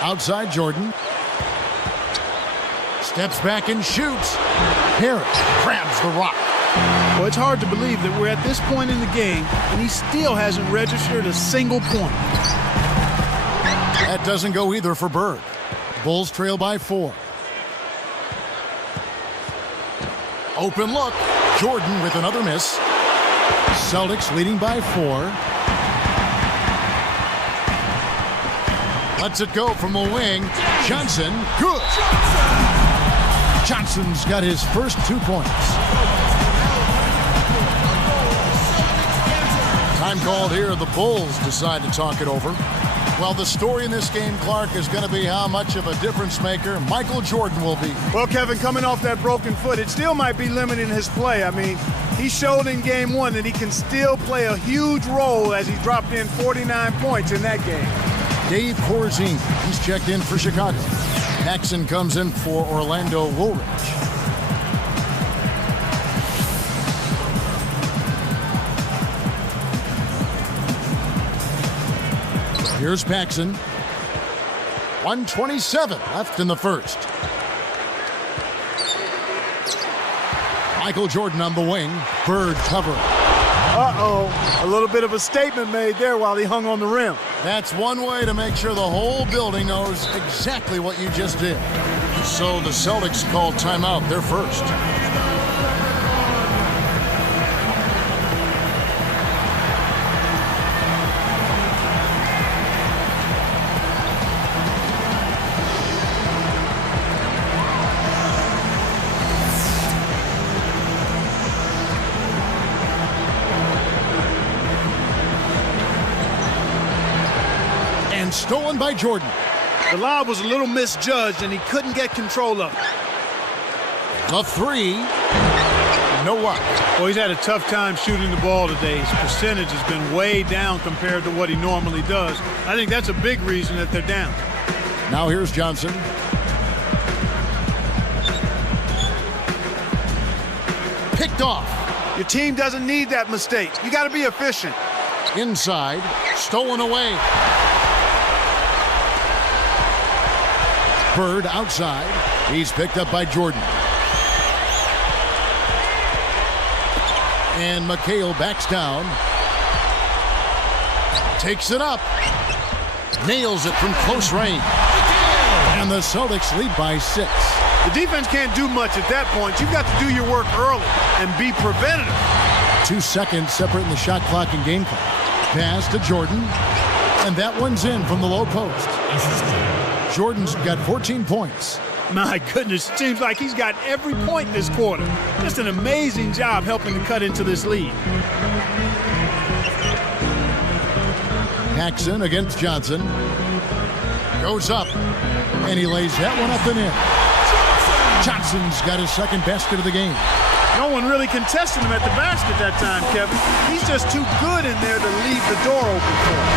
Outside Jordan. Steps back and shoots. Harris grabs the rock. Well, it's hard to believe that we're at this point in the game and he still hasn't registered a single point. That doesn't go either for Bird. Bulls trail by 4. Open look. Jordan with another miss. Celtics leading by 4. Lets it go from the wing. Johnson, good. Johnson's got his first 2 points. Time called here. The Bulls decide to talk it over. Well, the story in this game, Clark, is going to be how much of a difference maker Michael Jordan will be. Well, Kevin, coming off that broken foot, it still might be limiting his play. I mean, he showed in game 1 that he can still play a huge role as he dropped in 49 points in that game. Dave Corzine, he's checked in for Chicago. Paxson comes in for Orlando Woolridge. Here's Paxson. 1:27 left in the first. Michael Jordan on the wing. Bird cover. Uh-oh. A little bit of a statement made there while he hung on the rim. That's one way to make sure the whole building knows exactly what you just did. So the Celtics called timeout. They're first. And stolen by Jordan. The lob was a little misjudged, and he couldn't get control of it. The three. No luck. Well, he's had a tough time shooting the ball today. His percentage has been way down compared to what he normally does. I think that's a big reason that they're down. Now here's Johnson. Picked off. Your team doesn't need that mistake. You got to be efficient. Inside. Stolen away. Bird outside. He's picked up by Jordan. And McHale backs down. Takes it up. Nails it from close range. And the Celtics lead by 6. The defense can't do much at that point. You've got to do your work early and be preventative. 2 seconds separating the shot clock and game clock. Pass to Jordan. And that one's in from the low post. Jordan's got 14 points. My goodness, it seems like he's got every point this quarter. Just an amazing job helping to cut into this lead. Paxson against Johnson. Goes up. And he lays that one up and in. Johnson's got his second basket of the game. No one really contested him at the basket that time, Kevin. He's just too good in there to leave the door open for him.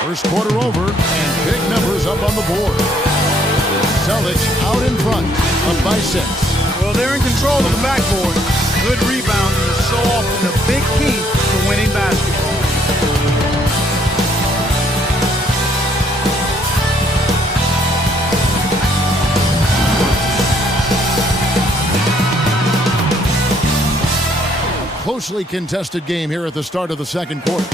First quarter over, and big numbers up on the board. Celtics out in front, up by 6. Well, they're in control of the backboard. Good rebounding is so often a big key to winning basketball. Closely contested game here at the start of the second quarter.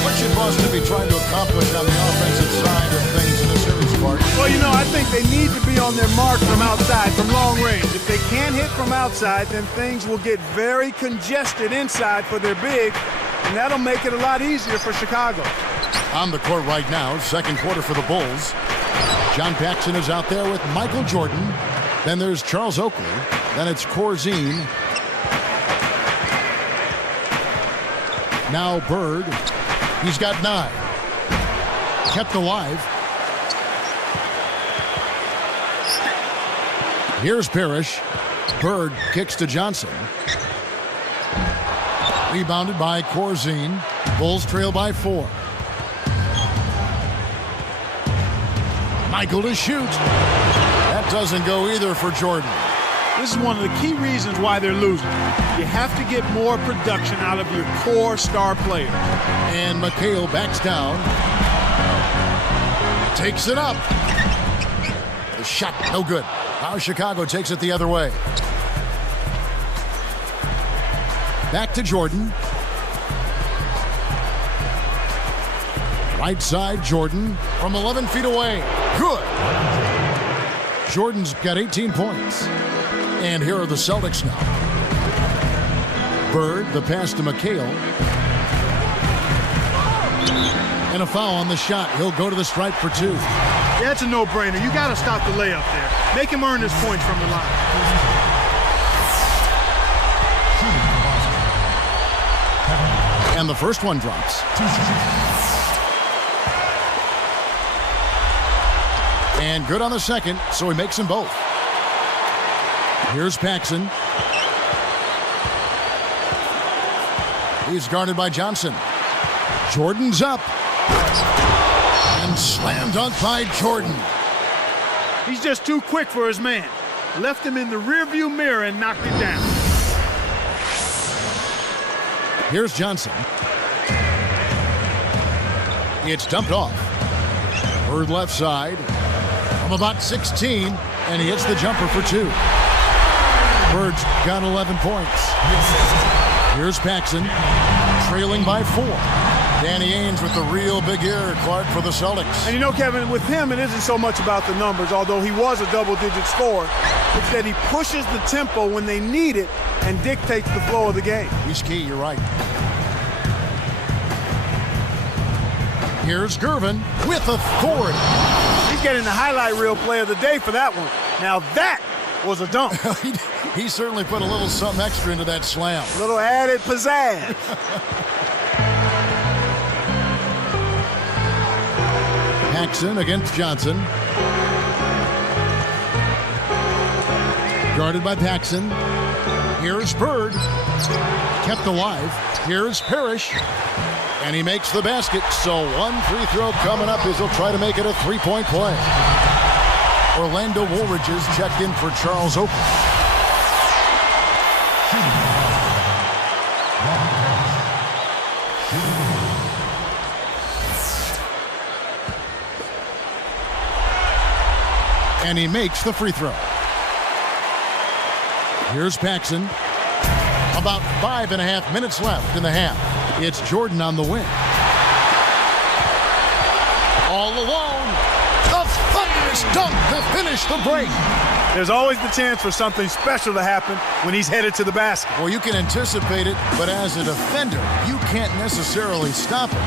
What should Boston be trying to accomplish on the offensive side of things in this series, Clark? Well, you know, I think they need to be on their mark from outside, from long range. If they can't hit from outside, then things will get very congested inside for their big, and that'll make it a lot easier for Chicago. On the court right now, second quarter for the Bulls. John Paxson is out there with Michael Jordan. Then there's Charles Oakley. Then it's Corzine. Now Bird. He's got 9. Kept alive. Here's Parrish. Bird kicks to Johnson. Rebounded by Corzine. Bulls trail by 4. Michael to shoot. That doesn't go either for Jordan. This is one of the key reasons why they're losing. You have to get more production out of your core star player. And McHale backs down. Takes it up. The shot, no good. Now Chicago takes it the other way. Back to Jordan. Right side, Jordan from 11 feet away. Good. Jordan's got 18 points. And here are the Celtics now. Bird, the pass to McHale. And a foul on the shot. He'll go to the stripe for 2. Yeah, it's a no-brainer. You got to stop the layup there. Make him earn his points from the line. And the first one drops. And good on the second, so he makes them both. Here's Paxson. He's guarded by Johnson. Jordan's up. And slam dunk by Jordan. He's just too quick for his man. Left him in the rearview mirror and knocked it down. Here's Johnson. It's dumped off. Bird left side. From about 16, and he hits the jumper for 2. Bird's got 11 points. Here's Paxson, trailing by 4. Danny Ainge with the real big ear, Clark, for the Celtics. And you know, Kevin, with him, it isn't so much about the numbers, although he was a double-digit scorer. It's that he pushes the tempo when they need it and dictates the flow of the game. He's key, you're right. Here's Gervin with authority. He's getting the highlight reel play of the day for that one. Now that was a dunk. He certainly put a little something extra into that slam. A little added pizzazz. Paxson against Johnson. Guarded by Paxson. Here's Bird. Kept alive. Here's Parrish. And he makes the basket. So one free throw coming up as he'll try to make it a three-point play. Orlando Woolridge is checked in for Charles Oakley. And he makes the free throw. Here's Paxson. About 5.5 minutes left in the half. It's Jordan on the wing. All alone. A thunderous dunk to finish the break. There's always the chance for something special to happen when he's headed to the basket. Well, you can anticipate it, but as a defender, you can't necessarily stop it.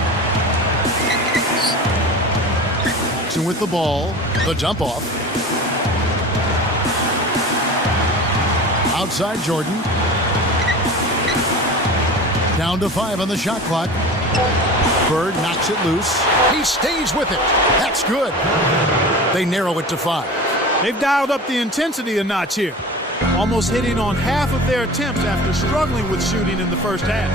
Paxson with the ball. The jump off. Outside Jordan. Down to 5 on the shot clock. Bird knocks it loose. He stays with it. That's good. They narrow it to 5. They've dialed up the intensity a notch here. Almost hitting on half of their attempts after struggling with shooting in the first half.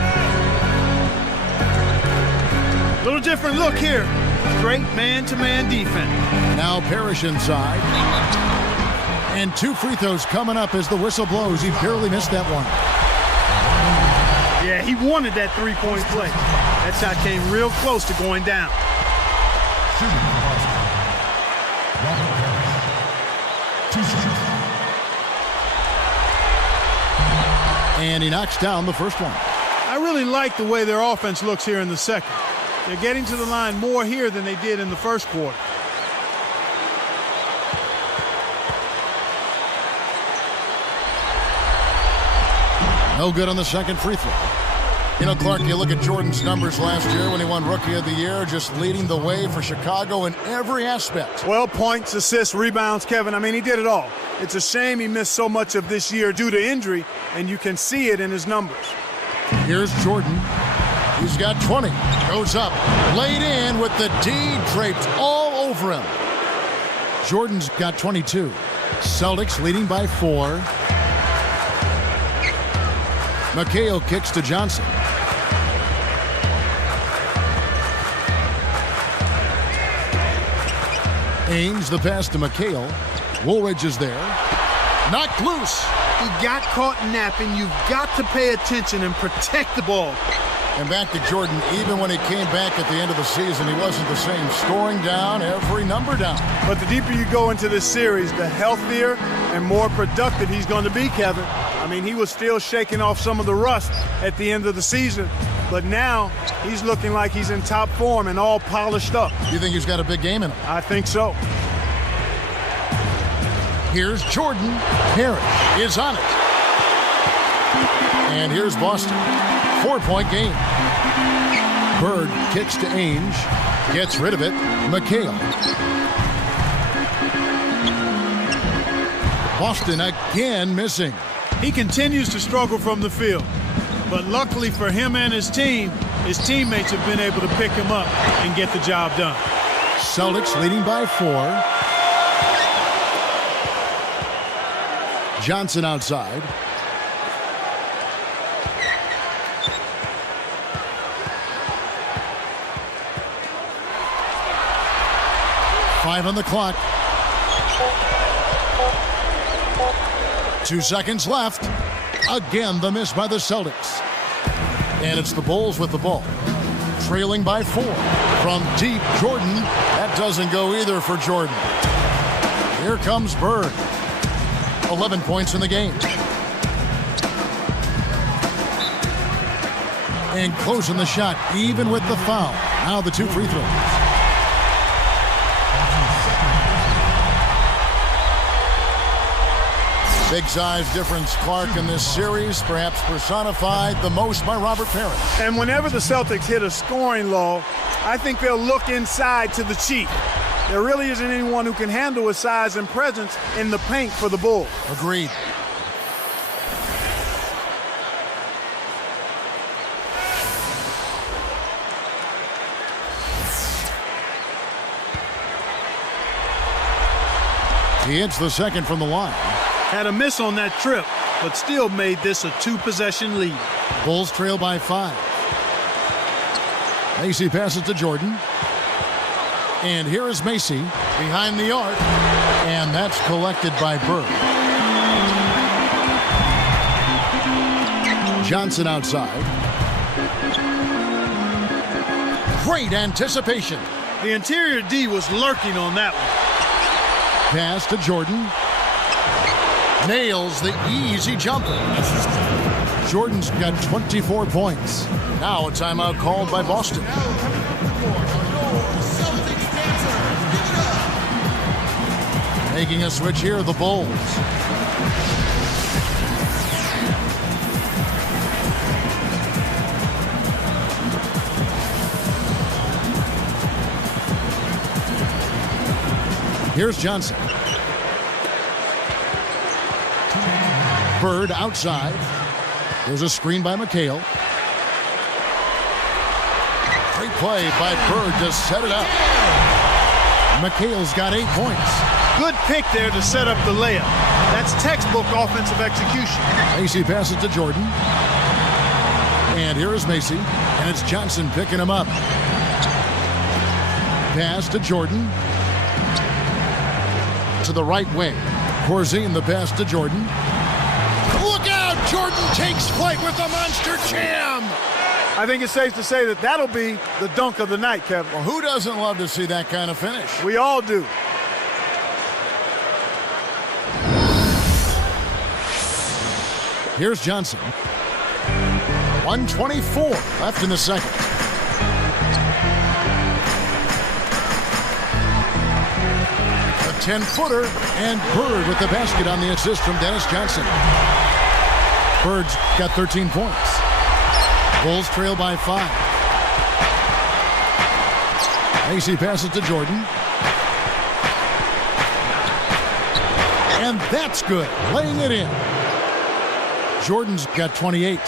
Little different look here. Straight man-to-man defense. Now Parrish inside. And 2 free throws coming up as the whistle blows. He barely missed that one. Yeah, he wanted that three-point play. That shot came real close to going down. And he knocks down the first one. I really like the way their offense looks here in the second. They're getting to the line more here than they did in the first quarter. No good on the second free throw. You know, Clark, you look at Jordan's numbers last year when he won Rookie of the Year, just leading the way for Chicago in every aspect. Well, points, assists, rebounds, Kevin. I mean, he did it all. It's a shame he missed so much of this year due to injury, and you can see it in his numbers. Here's Jordan. He's got 20. Goes up. Laid in with the D draped all over him. Jordan's got 22. Celtics leading by 4. McHale kicks to Johnson. Ames the pass to McHale. Woolridge is there. Knocked loose. He got caught napping. You've got to pay attention and protect the ball. And back to Jordan, even when he came back at the end of the season, he wasn't the same. Scoring down, every number down. But the deeper you go into this series, the healthier and more productive he's going to be, Kevin. I mean, he was still shaking off some of the rust at the end of the season, but now he's looking like he's in top form and all polished up. You think he's got a big game in him? I think so. Here's Jordan. Parrish is on it. And here's Boston. 4-point game. Bird kicks to Ainge. Gets rid of it. McHale. Boston again missing. He continues to struggle from the field. But luckily for him and his team, his teammates have been able to pick him up and get the job done. Celtics leading by 4. Johnson outside. Five on the clock. 2 seconds left. Again, the miss by the Celtics. And it's the Bulls with the ball. Trailing by 4. From deep, Jordan. That doesn't go either for Jordan. Here comes Bird. 11 points in the game. And closing the shot, even with the foul. Now the 2 free throws. Big size difference, Clark, in this series, perhaps personified the most by Robert Parrish. And whenever the Celtics hit a scoring lull, I think they'll look inside to the cheat. There really isn't anyone who can handle his size and presence in the paint for the Bulls. Agreed. He hits the second from the line. Had a miss on that trip, but still made this a 2-possession lead. Bulls trail by 5. Macy passes to Jordan. And here is Macy behind the arc. And that's collected by Bird. Johnson outside. Great anticipation. The interior D was lurking on that one. Pass to Jordan. Nails the easy jumper. Jordan's got 24 points. Now a timeout called by Boston. Making a switch here, the Bulls. Here's Johnson. Bird outside. There's a screen by McHale. Great play by Bird to set it up. McHale's got 8 points. Good pick there to set up the layup. That's textbook offensive execution. Macy passes to Jordan. And here is Macy. And it's Johnson picking him up. Pass to Jordan. To the right wing. Corzine the pass to Jordan. Look out! Jordan takes flight with a monster jam! I think it's safe to say that that'll be the dunk of the night, Kevin. Well, who doesn't love to see that kind of finish? We all do. Here's Johnson. 1:24 left in the second. A 10-footer, and Bird with the basket on the assist from Dennis Johnson. Bird's got 13 points. Bulls trail by 5. Macy passes to Jordan. And that's good, laying it in. Jordan's got 28.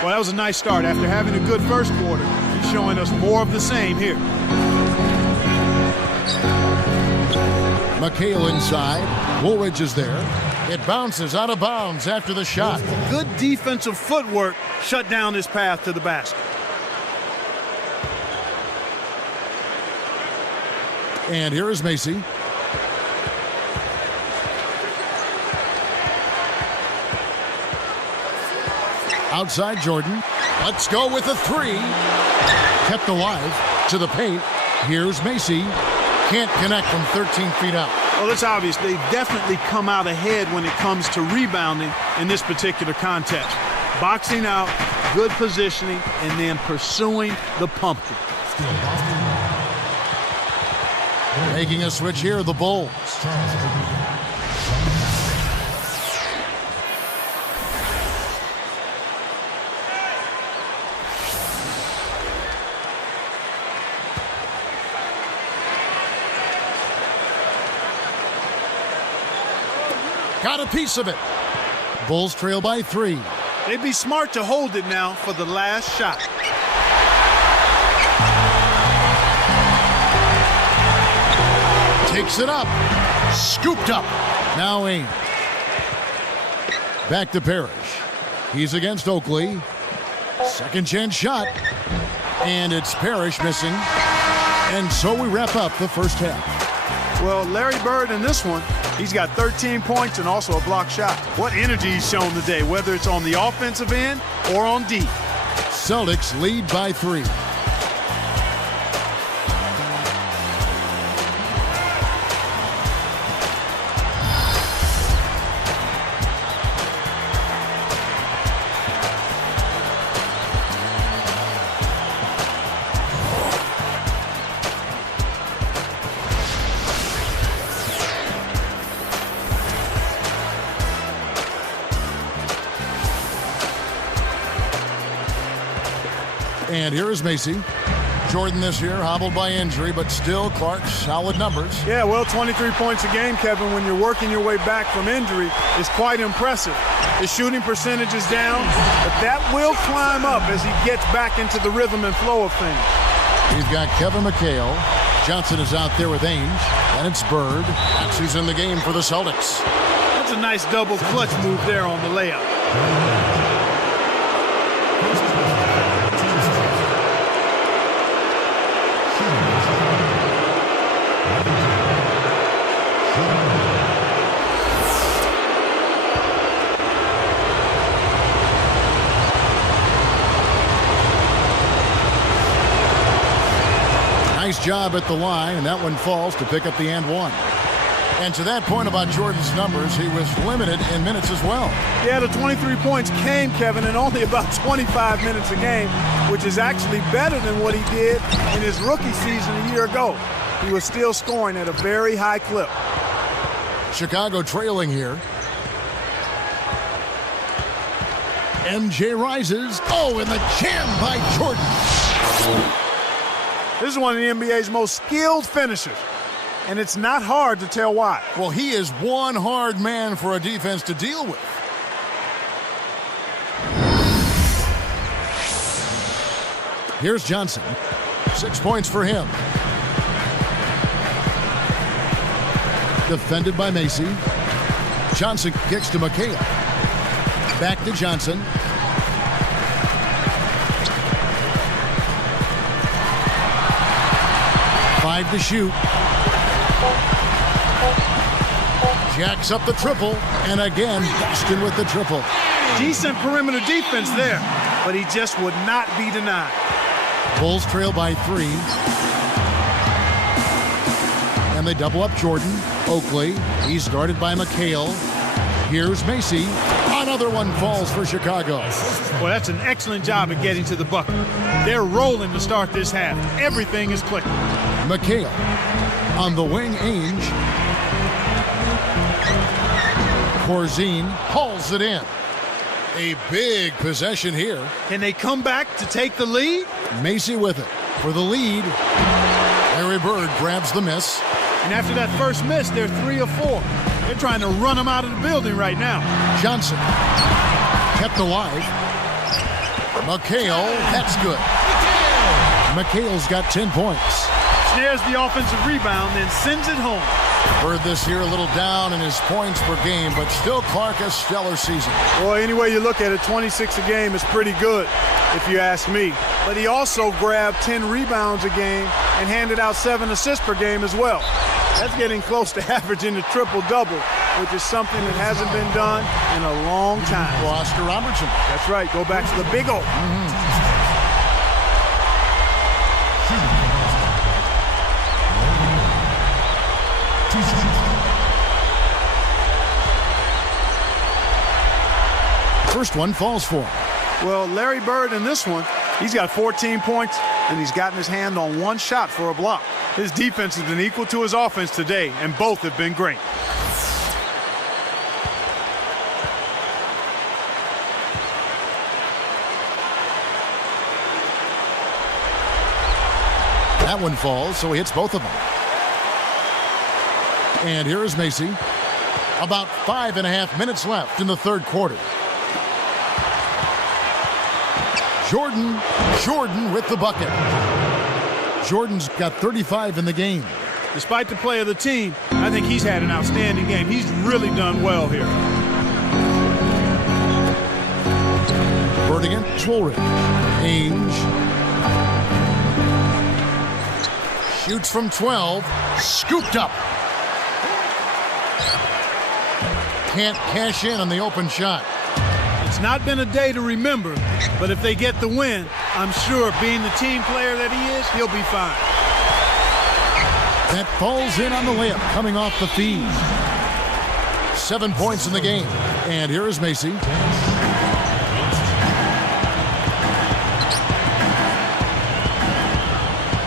Well, that was a nice start. After having a good first quarter, he's showing us more of the same here. McHale inside. Woolridge is there. It bounces out of bounds after the shot. Good defensive footwork shut down his path to the basket. And here is Macy. Outside Jordan. Let's go with a 3. Kept alive to the paint. Here's Macy. Can't connect from 13 feet out. Well, it's obvious they've definitely come out ahead when it comes to rebounding in this particular contest. Boxing out, good positioning, and then pursuing the pumpkin. Making a switch here, the Bulls. Got a piece of it. Bulls trail by 3. They'd be smart to hold it now for the last shot. Takes it up. Scooped up. Now aimed. Back to Parrish. He's against Oakley. Second chance shot. And it's Parrish missing. And so we wrap up the first half. Well, Larry Bird in this one, he's got 13 points and also a block shot. What energy he's shown today, whether it's on the offensive end or on D. Celtics lead by 3. And here is Macy. Jordan this year hobbled by injury, but still Clark's solid numbers. Yeah, well, 23 points a game, Kevin, when you're working your way back from injury is quite impressive. His shooting percentage is down, but that will climb up as he gets back into the rhythm and flow of things. He's got Kevin McHale, Johnson is out there with Ainge. And it's Bird. That's who's in the game for the Celtics. That's a nice double clutch move there on the layup. Nice job at the line, and that one falls to pick up the and one. And to that point about Jordan's numbers, he was limited in minutes as well. Yeah, the 23 points came, Kevin, in only about 25 minutes a game, which is actually better than what he did in his rookie season a year ago. He was still scoring at a very high clip. Chicago trailing here. MJ rises. Oh, and the jam by Jordan. This is one of the NBA's most skilled finishers, and it's not hard to tell why. Well, he is one hard man for a defense to deal with. Here's Johnson. 6 points for him. Defended by Macy. Johnson kicks to McHale. Back to Johnson. Five to shoot. Jacks up the triple, and again, Boston with the triple. Decent perimeter defense there, but he just would not be denied. Bulls trail by 3. And they double up Jordan. Oakley, he's guarded by McHale. Here's Macy. Another one falls for Chicago. Well, that's an excellent job at getting to the bucket. They're rolling to start this half. Everything is clicking. McHale on the wing, Ainge. Corzine hauls it in. A big possession here. Can they come back to take the lead? Macy with it for the lead. Larry Bird grabs the miss. And after that first miss, they're 3 of 4. They're trying to run him out of the building right now. Johnson kept alive. McHale, that's good. McHale's got 10 points. Snares the offensive rebound, then sends it home. Bird this year a little down in his points per game, but still Clark a stellar season. Well, any way you look at it, 26 a game is pretty good, if you ask me. But he also grabbed 10 rebounds a game and handed out 7 assists per game as well. That's getting close to averaging the triple-double, which is something that hasn't been done in a long time. Well, Oscar Robertson. That's right. Go back to the big O. First one falls for him. Well, Larry Bird in this one, he's got 14 points, and he's gotten his hand on one shot for a block. His defense has been equal to his offense today, and both have been great. That one falls, so he hits both of them. And here is Macy. About 5.5 minutes left in the third quarter. Jordan with the bucket. Jordan's got 35 in the game. Despite the play of the team, I think he's had an outstanding game. He's really done well here. Bird against Woolridge. Ainge. Shoots from 12. Scooped up. Can't cash in on the open shot. It's not been a day to remember, but if they get the win, I'm sure being the team player that he is, he'll be fine. That falls in on the layup coming off the feed. 7 points in the game. And here is Macy.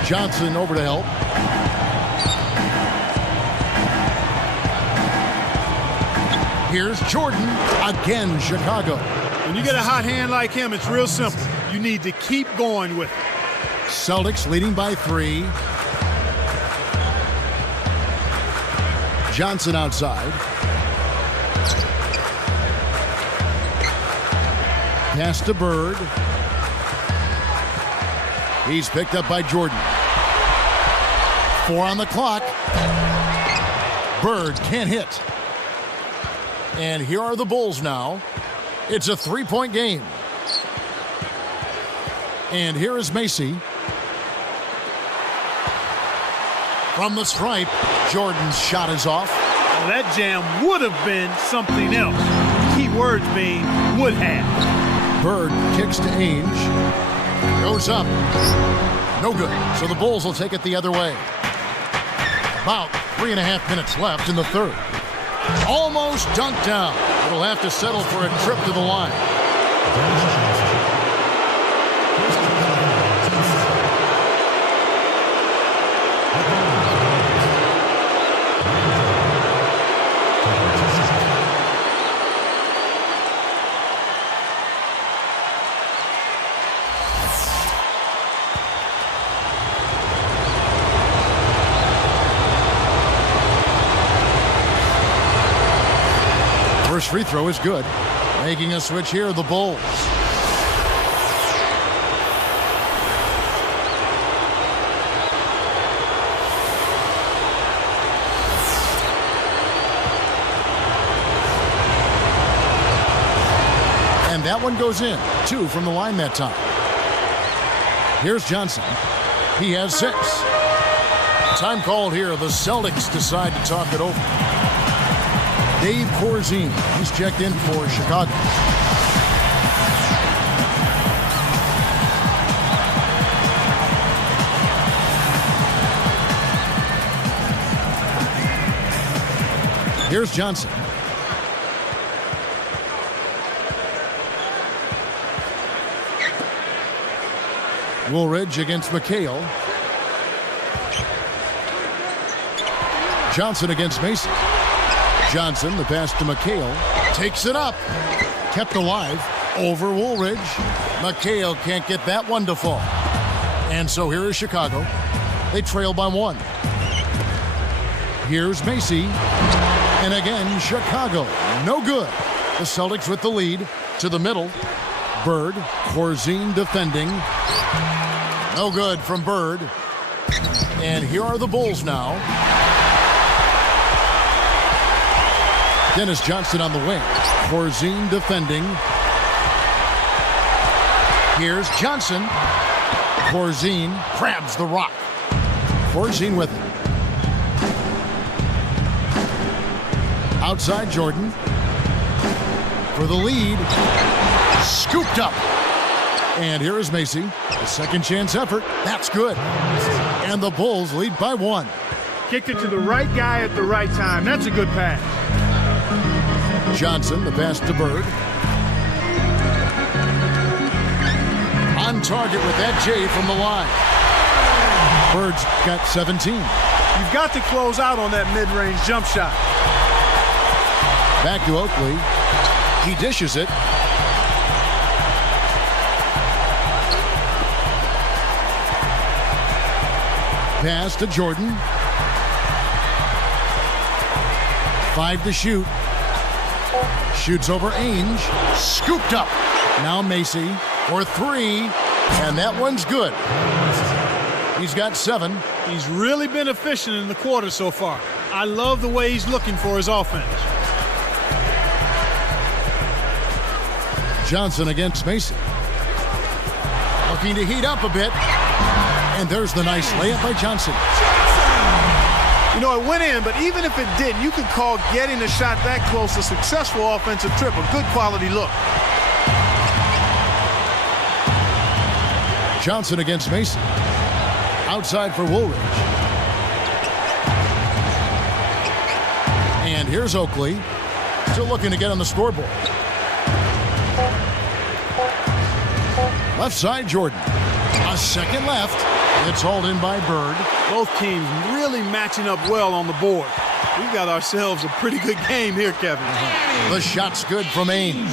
Johnson over to help. Here's Jordan. Again, Chicago. When you get a hot hand like him, it's real simple. You need to keep going with it. Celtics leading by 3. Johnson outside. Pass to Bird. He's picked up by Jordan. 4 on the clock. Bird can't hit. And here are the Bulls now. It's a 3-point game. And here is Macy. From the stripe, Jordan's shot is off. Well, that jam would have been something else. Key words being would have. Bird kicks to Ainge. Goes up. No good. So the Bulls will take it the other way. About 3.5 minutes left in the third. Almost dunked down. It'll have to settle for a trip to the line. First free throw is good. Making a switch here, the Bulls. And that one goes in. 2 from the line that time. Here's Johnson. He has 6. Time called here. The Celtics decide to talk it over. Dave Corzine, he's checked in for Chicago. Here's Johnson. Woolridge against McHale. Johnson against Mason. Johnson, the pass to McHale, takes it up. Kept alive over Woolridge. McHale can't get that one to fall. And so here is Chicago. They trail by 1. Here's Macy. And again, Chicago. No good. The Celtics with the lead. To the middle. Bird. Corzine defending. No good from Bird. And here are the Bulls now. Dennis Johnson on the wing. Corzine defending. Here's Johnson. Corzine grabs the rock. Corzine with it. Outside Jordan. For the lead. Scooped up. And here is Macy. A second chance effort. That's good. And the Bulls lead by 1. Kicked it to the right guy at the right time. That's a good pass. Johnson, the pass to Bird. On target with that J from the line. Bird's got 17. You've got to close out on that mid-range jump shot. Back to Oakley. He dishes it. Pass to Jordan. 5 to shoot. Shoots over Ainge. Scooped up. Now Macy for 3. And that one's good. He's got 7. He's really been efficient in the quarter so far. I love the way he's looking for his offense. Johnson against Macy. Looking to heat up a bit. And there's the nice layup by Johnson. You know, it went in, but even if it didn't, you could call getting a shot that close a successful offensive trip, a good quality look. Johnson against Mason. Outside for Woolridge. And here's Oakley. Still looking to get on the scoreboard. Left side, Jordan. A second left. It's hauled in by Bird. Both teams really matching up well on the board. We've got ourselves a pretty good game here, Kevin. The shot's good from Ainge.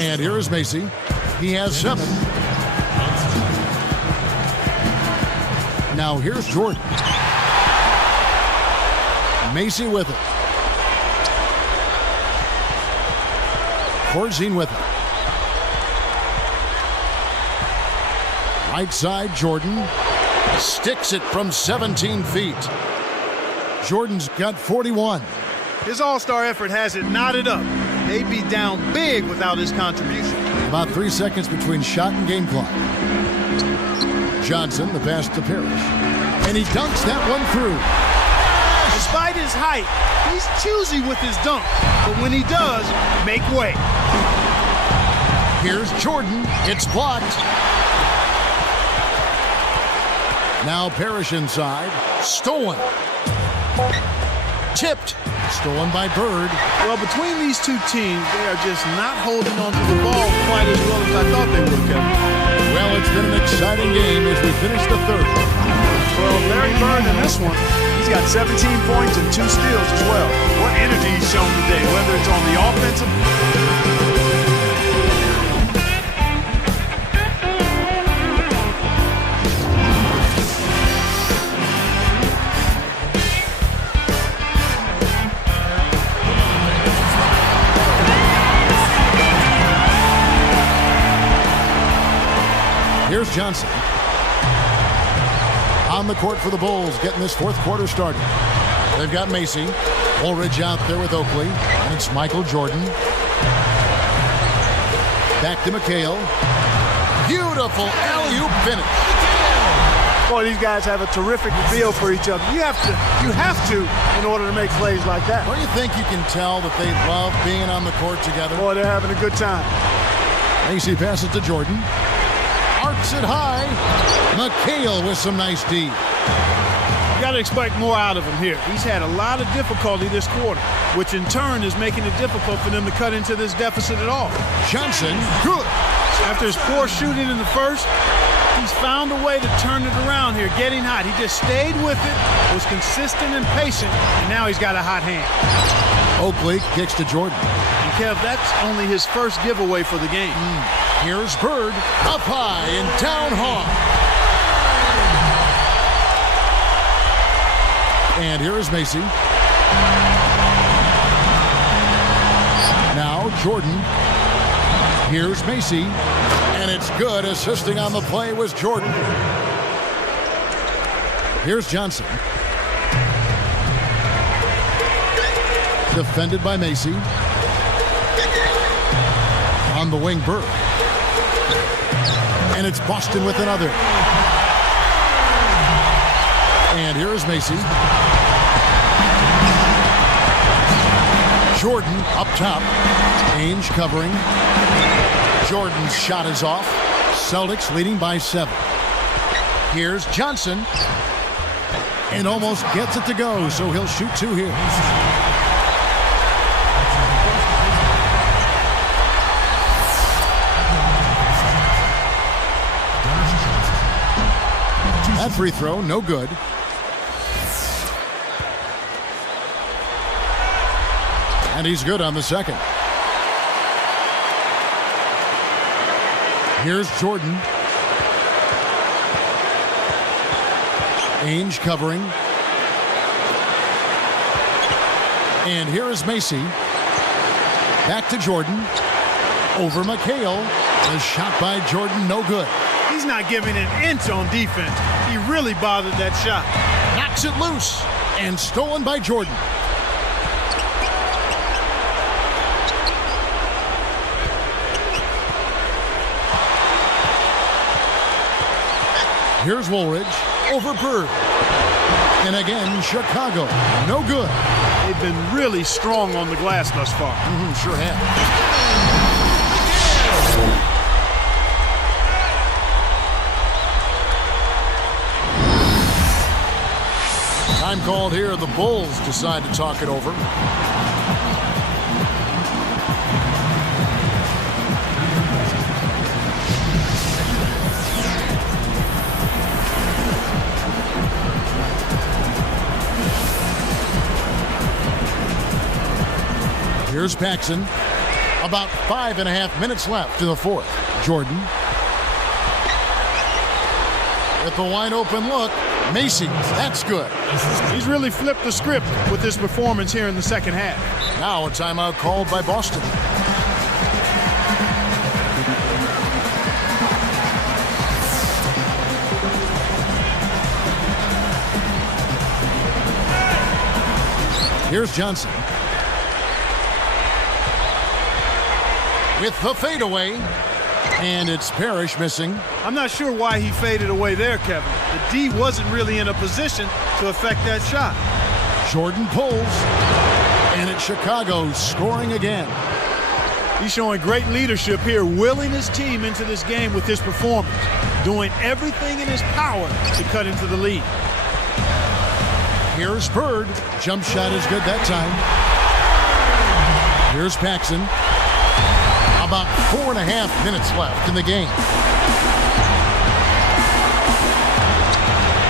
And here is Macy. He has 7. Now here's Jordan. Macy with it. Corzine with it. Right side, Jordan. Sticks it from 17 feet. Jordan's got 41. His all-star effort has it knotted up. They'd be down big without his contribution. About 3 seconds between shot and game clock. Johnson, the pass to Parrish. And he dunks that one through. Despite his height, he's choosy with his dunk. But when he does, make way. Here's Jordan. It's blocked. Now Parrish inside. Stolen. Tipped. Stolen by Bird. Well, between these two teams, they are just not holding on to the ball quite as well as I thought they would, Kevin. Well, it's been an exciting game as we finish the third. Well, Larry Bird in this one, he's got 17 points and 2 steals as well. What energy he's shown today, whether it's on the offensive. Here's Johnson. On the court for the Bulls, getting this fourth quarter started. They've got Macy. Woolridge out there with Oakley. And it's Michael Jordan. Back to McHale. Beautiful alley-oop finish. Boy, these guys have a terrific feel for each other. You have to in order to make plays like that. Don't you think you can tell that they love being on the court together? Boy, they're having a good time. Macy passes to Jordan. Arcs it high. McHale with some nice D. You got to expect more out of him here. He's had a lot of difficulty this quarter, which in turn is making it difficult for them to cut into this deficit at all. Johnson, good. After his poor shooting in the first, he's found a way to turn it around here, getting hot. He just stayed with it, was consistent and patient, and now he's got a hot hand. Oakley kicks to Jordan. And Kev, that's only his first giveaway for the game. Here's Bird, up high and down hard. And here is Macy. Now Jordan. Here's Macy. And it's good. Assisting on the play was Jordan. Here's Johnson. Defended by Macy. On the wing, Bird. And it's Boston with another. And here is Macy. Jordan up top. Ainge covering. Jordan's shot is off. Celtics leading by 7. Here's Johnson. And almost gets it to go, so he'll shoot 2 here. That free throw, no good. And he's good on the second. Here's Jordan. Ainge covering. And here is Macy. Back to Jordan. Over McHale. The shot by Jordan, no good. He's not giving an inch on defense. He really bothered that shot. Knocks it loose. And stolen by Jordan. Here's Woolridge over Bird. And again, Chicago. No good. They've been really strong on the glass thus far. Sure have. Time called here. The Bulls decide to talk it over. Here's Paxson. About 5.5 minutes left in the fourth. Jordan. With the wide open look. Macy, that's good. He's really flipped the script with his performance here in the second half. Now a timeout called by Boston. Here's Johnson. With the fadeaway. And it's Parrish missing. I'm not sure why he faded away there, Kevin. The D wasn't really in a position to affect that shot. Jordan pulls. And it's Chicago scoring again. He's showing great leadership here, willing his team into this game with his performance, doing everything in his power to cut into the lead. Here's Bird. Jump shot is good that time. Here's Paxson. About 4.5 minutes left in the game.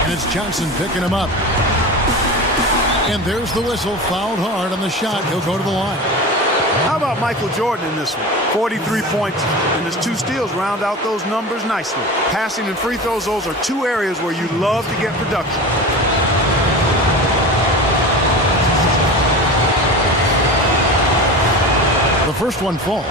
And it's Johnson picking him up. And there's the whistle, fouled hard on the shot. He'll go to the line. How about Michael Jordan in this one? 43 points, and his 2 steals round out those numbers nicely. Passing and free throws, those are 2 areas where you love to get production. The first one falls.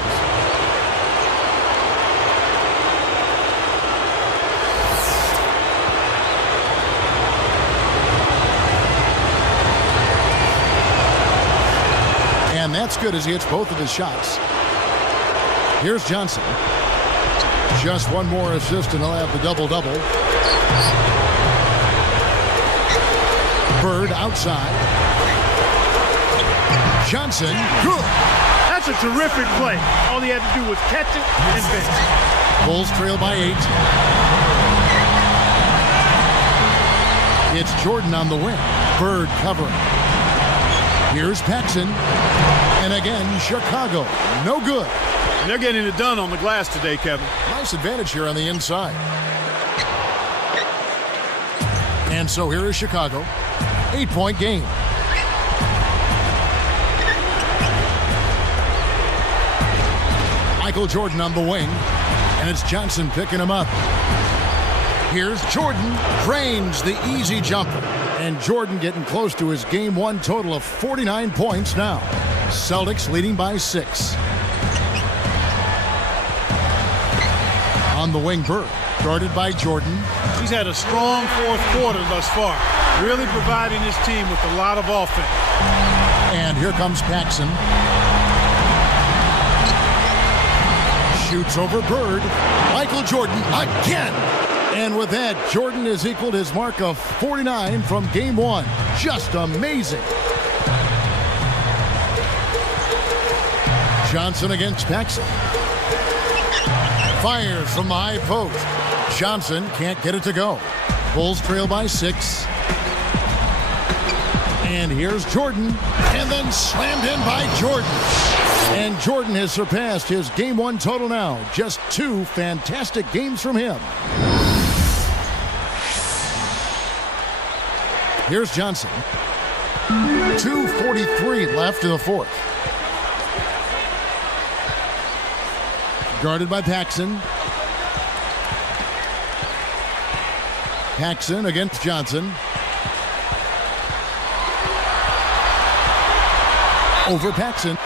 And that's good as he hits both of his shots. Here's Johnson. Just one more assist and he'll have the double-double. Bird outside. Johnson, good. That's a terrific play. All he had to do was catch it and finish. Bulls trail by 8. It's Jordan on the wing. Bird covering. Here's Paxson. And again, Chicago. No good. And they're getting it done on the glass today, Kevin. Nice advantage here on the inside. And so here is Chicago. 8-point game. Michael Jordan on the wing. And it's Johnson picking him up. Here's Jordan. Drains the easy jumper. And Jordan getting close to his game 1 total of 49 points now. Celtics leading by 6. On the wing, Bird, guarded by Jordan. He's had a strong 4th quarter thus far, really providing his team with a lot of offense. And here comes Paxson. Shoots over Bird. Michael Jordan again. And with that, Jordan has equaled his mark of 49 from game 1. Just amazing. Johnson against Paxson. Fires from the high post. Johnson can't get it to go. Bulls trail by 6. And here's Jordan. And then slammed in by Jordan. And Jordan has surpassed his game 1 total now. Just 2 fantastic games from him. Here's Johnson. 2:43 left in the 4th. Guarded by Paxson. Paxson against Johnson. Over Paxson.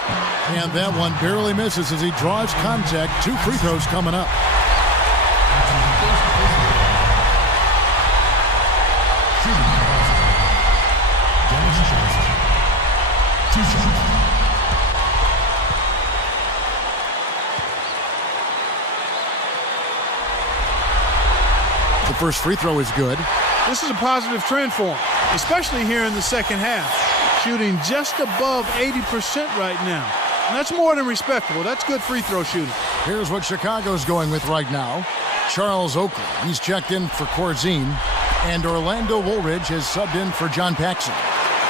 And that one barely misses as he draws contact. 2 free throws coming up. The first free throw is good. This is a positive trend for him, especially here in the second half. Shooting just above 80% right now. And that's more than respectable. That's good free throw shooting. Here's what Chicago's going with right now. Charles Oakley, he's checked in for Corzine. And Orlando Woolridge has subbed in for John Paxson.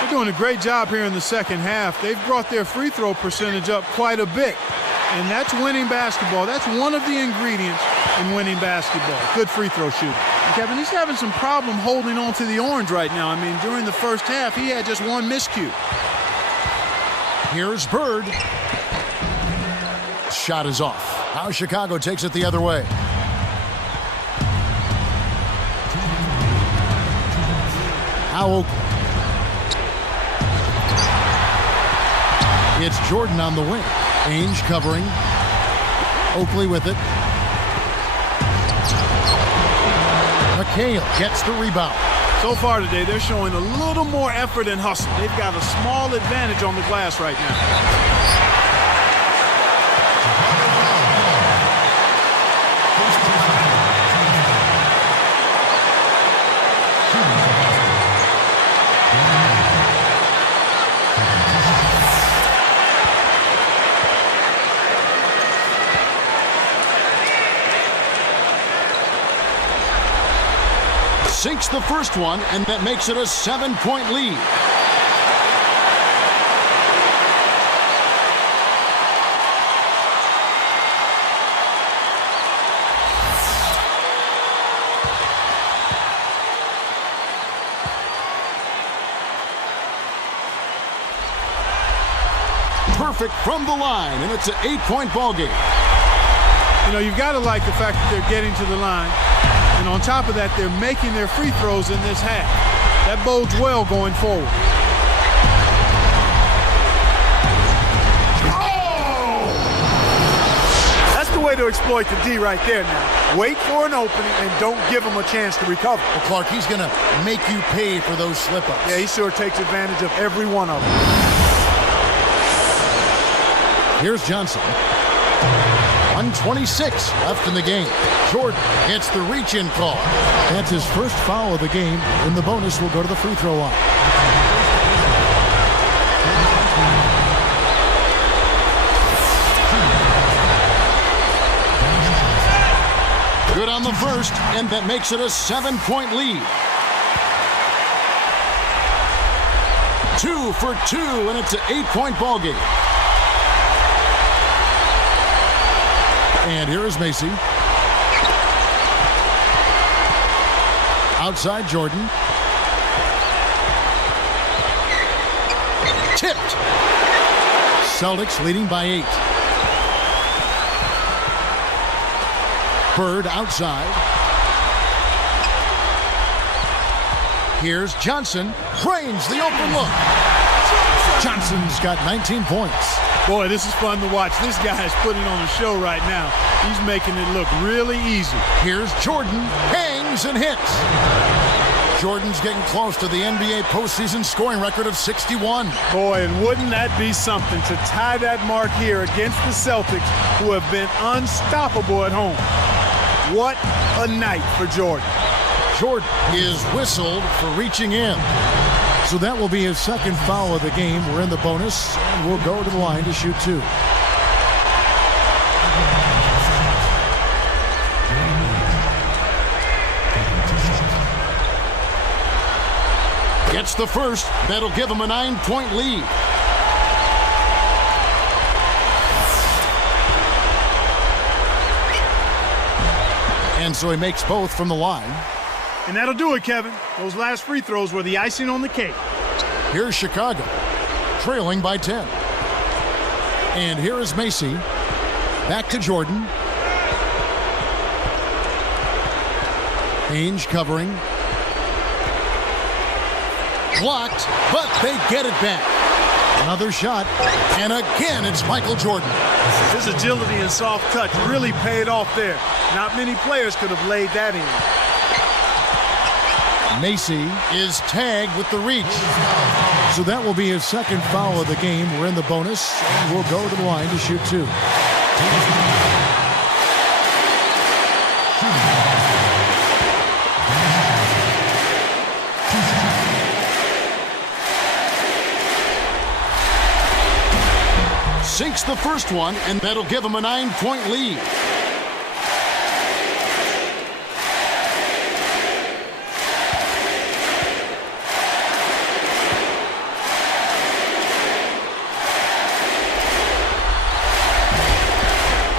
They're doing a great job here in the second half. They've brought their free throw percentage up quite a bit. And that's winning basketball. That's one of the ingredients in winning basketball. Good free throw shooting. And Kevin, he's having some problem holding on to the orange right now. I mean, during the first half, he had just 1 miscue. Here's Bird. Shot is off. Now Chicago takes it the other way. Now Oakley. It's Jordan on the wing. Ainge covering. Oakley with it. McHale gets the rebound. So far today, they're showing a little more effort and hustle. They've got a small advantage on the glass right now. Sinks the first one, and that makes it a 7-point lead. Perfect from the line, and it's an 8-point ball game. You know, you've got to like the fact that they're getting to the line. And on top of that, they're making their free throws in this half. That bodes well going forward. Oh! That's the way to exploit the D right there now. Wait for an opening and don't give them a chance to recover. Well, Clark, he's going to make you pay for those slip-ups. Yeah, he sure takes advantage of every one of them. Here's Johnson. 1:26 left in the game. Jordan gets the reach-in call. That's his first foul of the game, and the bonus will go to the free throw line. Good on the first, and that makes it a 7-point lead. 2 for 2, and it's an 8-point ball game. And here is Macy. Outside Jordan. Tipped. Celtics leading by 8. Bird outside. Here's Johnson. Drains the open look. Johnson's got 19 points. Boy, this is fun to watch. This guy is putting on a show right now. He's making it look really easy. Here's Jordan. Hangs and hits. Jordan's getting close to the NBA postseason scoring record of 61. Boy, and wouldn't that be something to tie that mark here against the Celtics, who have been unstoppable at home. What a night for Jordan. Jordan is whistled for reaching in. So that will be his second foul of the game. We're in the bonus, and we'll go to the line to shoot 2. Gets the first. That'll give him a 9-point lead. And so he makes both from the line. And that'll do it, Kevin. Those last free throws were the icing on the cake. Here's Chicago, trailing by 10. And here is Macy. Back to Jordan. Ainge covering. Blocked, but they get it back. Another shot, and again it's Michael Jordan. His agility and soft touch really paid off there. Not many players could have laid that in. Macy is tagged with the reach. So that will be his second foul of the game. We're in the bonus, and we'll go to the line to shoot 2. Sinks the first one, and that'll give him a 9-point lead.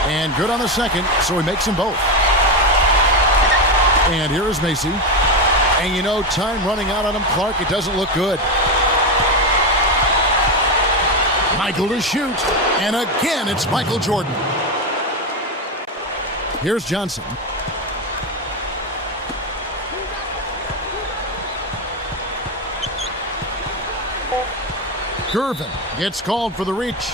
And good on the second, so he makes them both. And here is Macy. And you know, time running out on him, Clark, it doesn't look good. Michael to shoot. And again, it's Michael Jordan. Here's Johnson. Gervin gets called for the reach.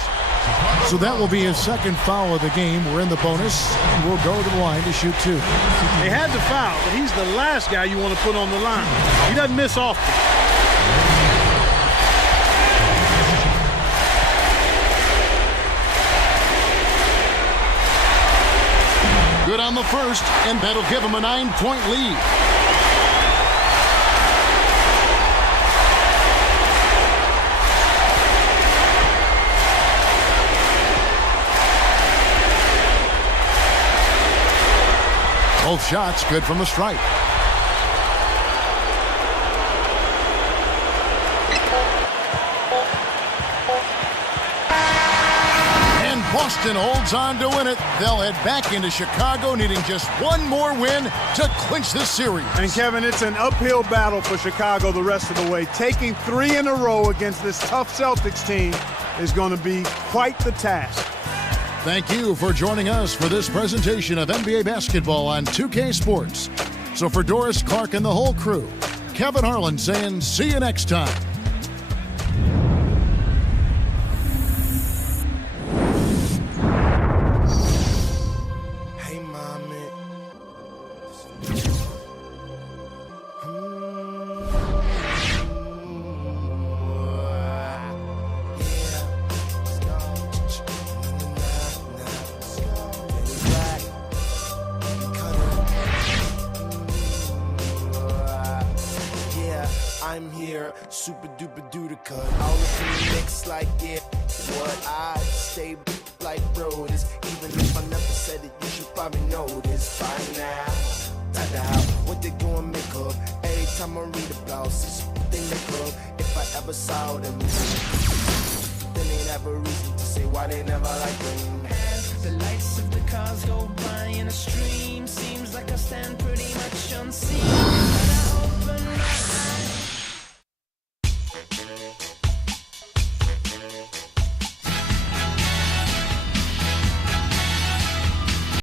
So that will be his second foul of the game. We're in the bonus, and we'll go to the line to shoot 2. They had the foul, but he's the last guy you want to put on the line. He doesn't miss often. Good on the first, and that'll give him a 9-point lead. Both shots good from the stripe. And Boston holds on to win it. They'll head back into Chicago, needing just one more win to clinch this series. And Kevin, it's an uphill battle for Chicago the rest of the way. Taking 3 in a row against this tough Celtics team is going to be quite the task. Thank you for joining us for this presentation of NBA basketball on 2K Sports. So for Doris, Clark, and the whole crew, Kevin Harlan saying see you next time. Hey, mommy. I'm here, super duper duper cut. All of the mix like yeah, what I stay like Brodus. Even if I never said it, you should probably know this by now. Tada, what they gonna make up? Every time I read about this, they make up. If I ever saw them, then they'd have a reason to say why they never like them. As the lights of the cars go by in a stream, seems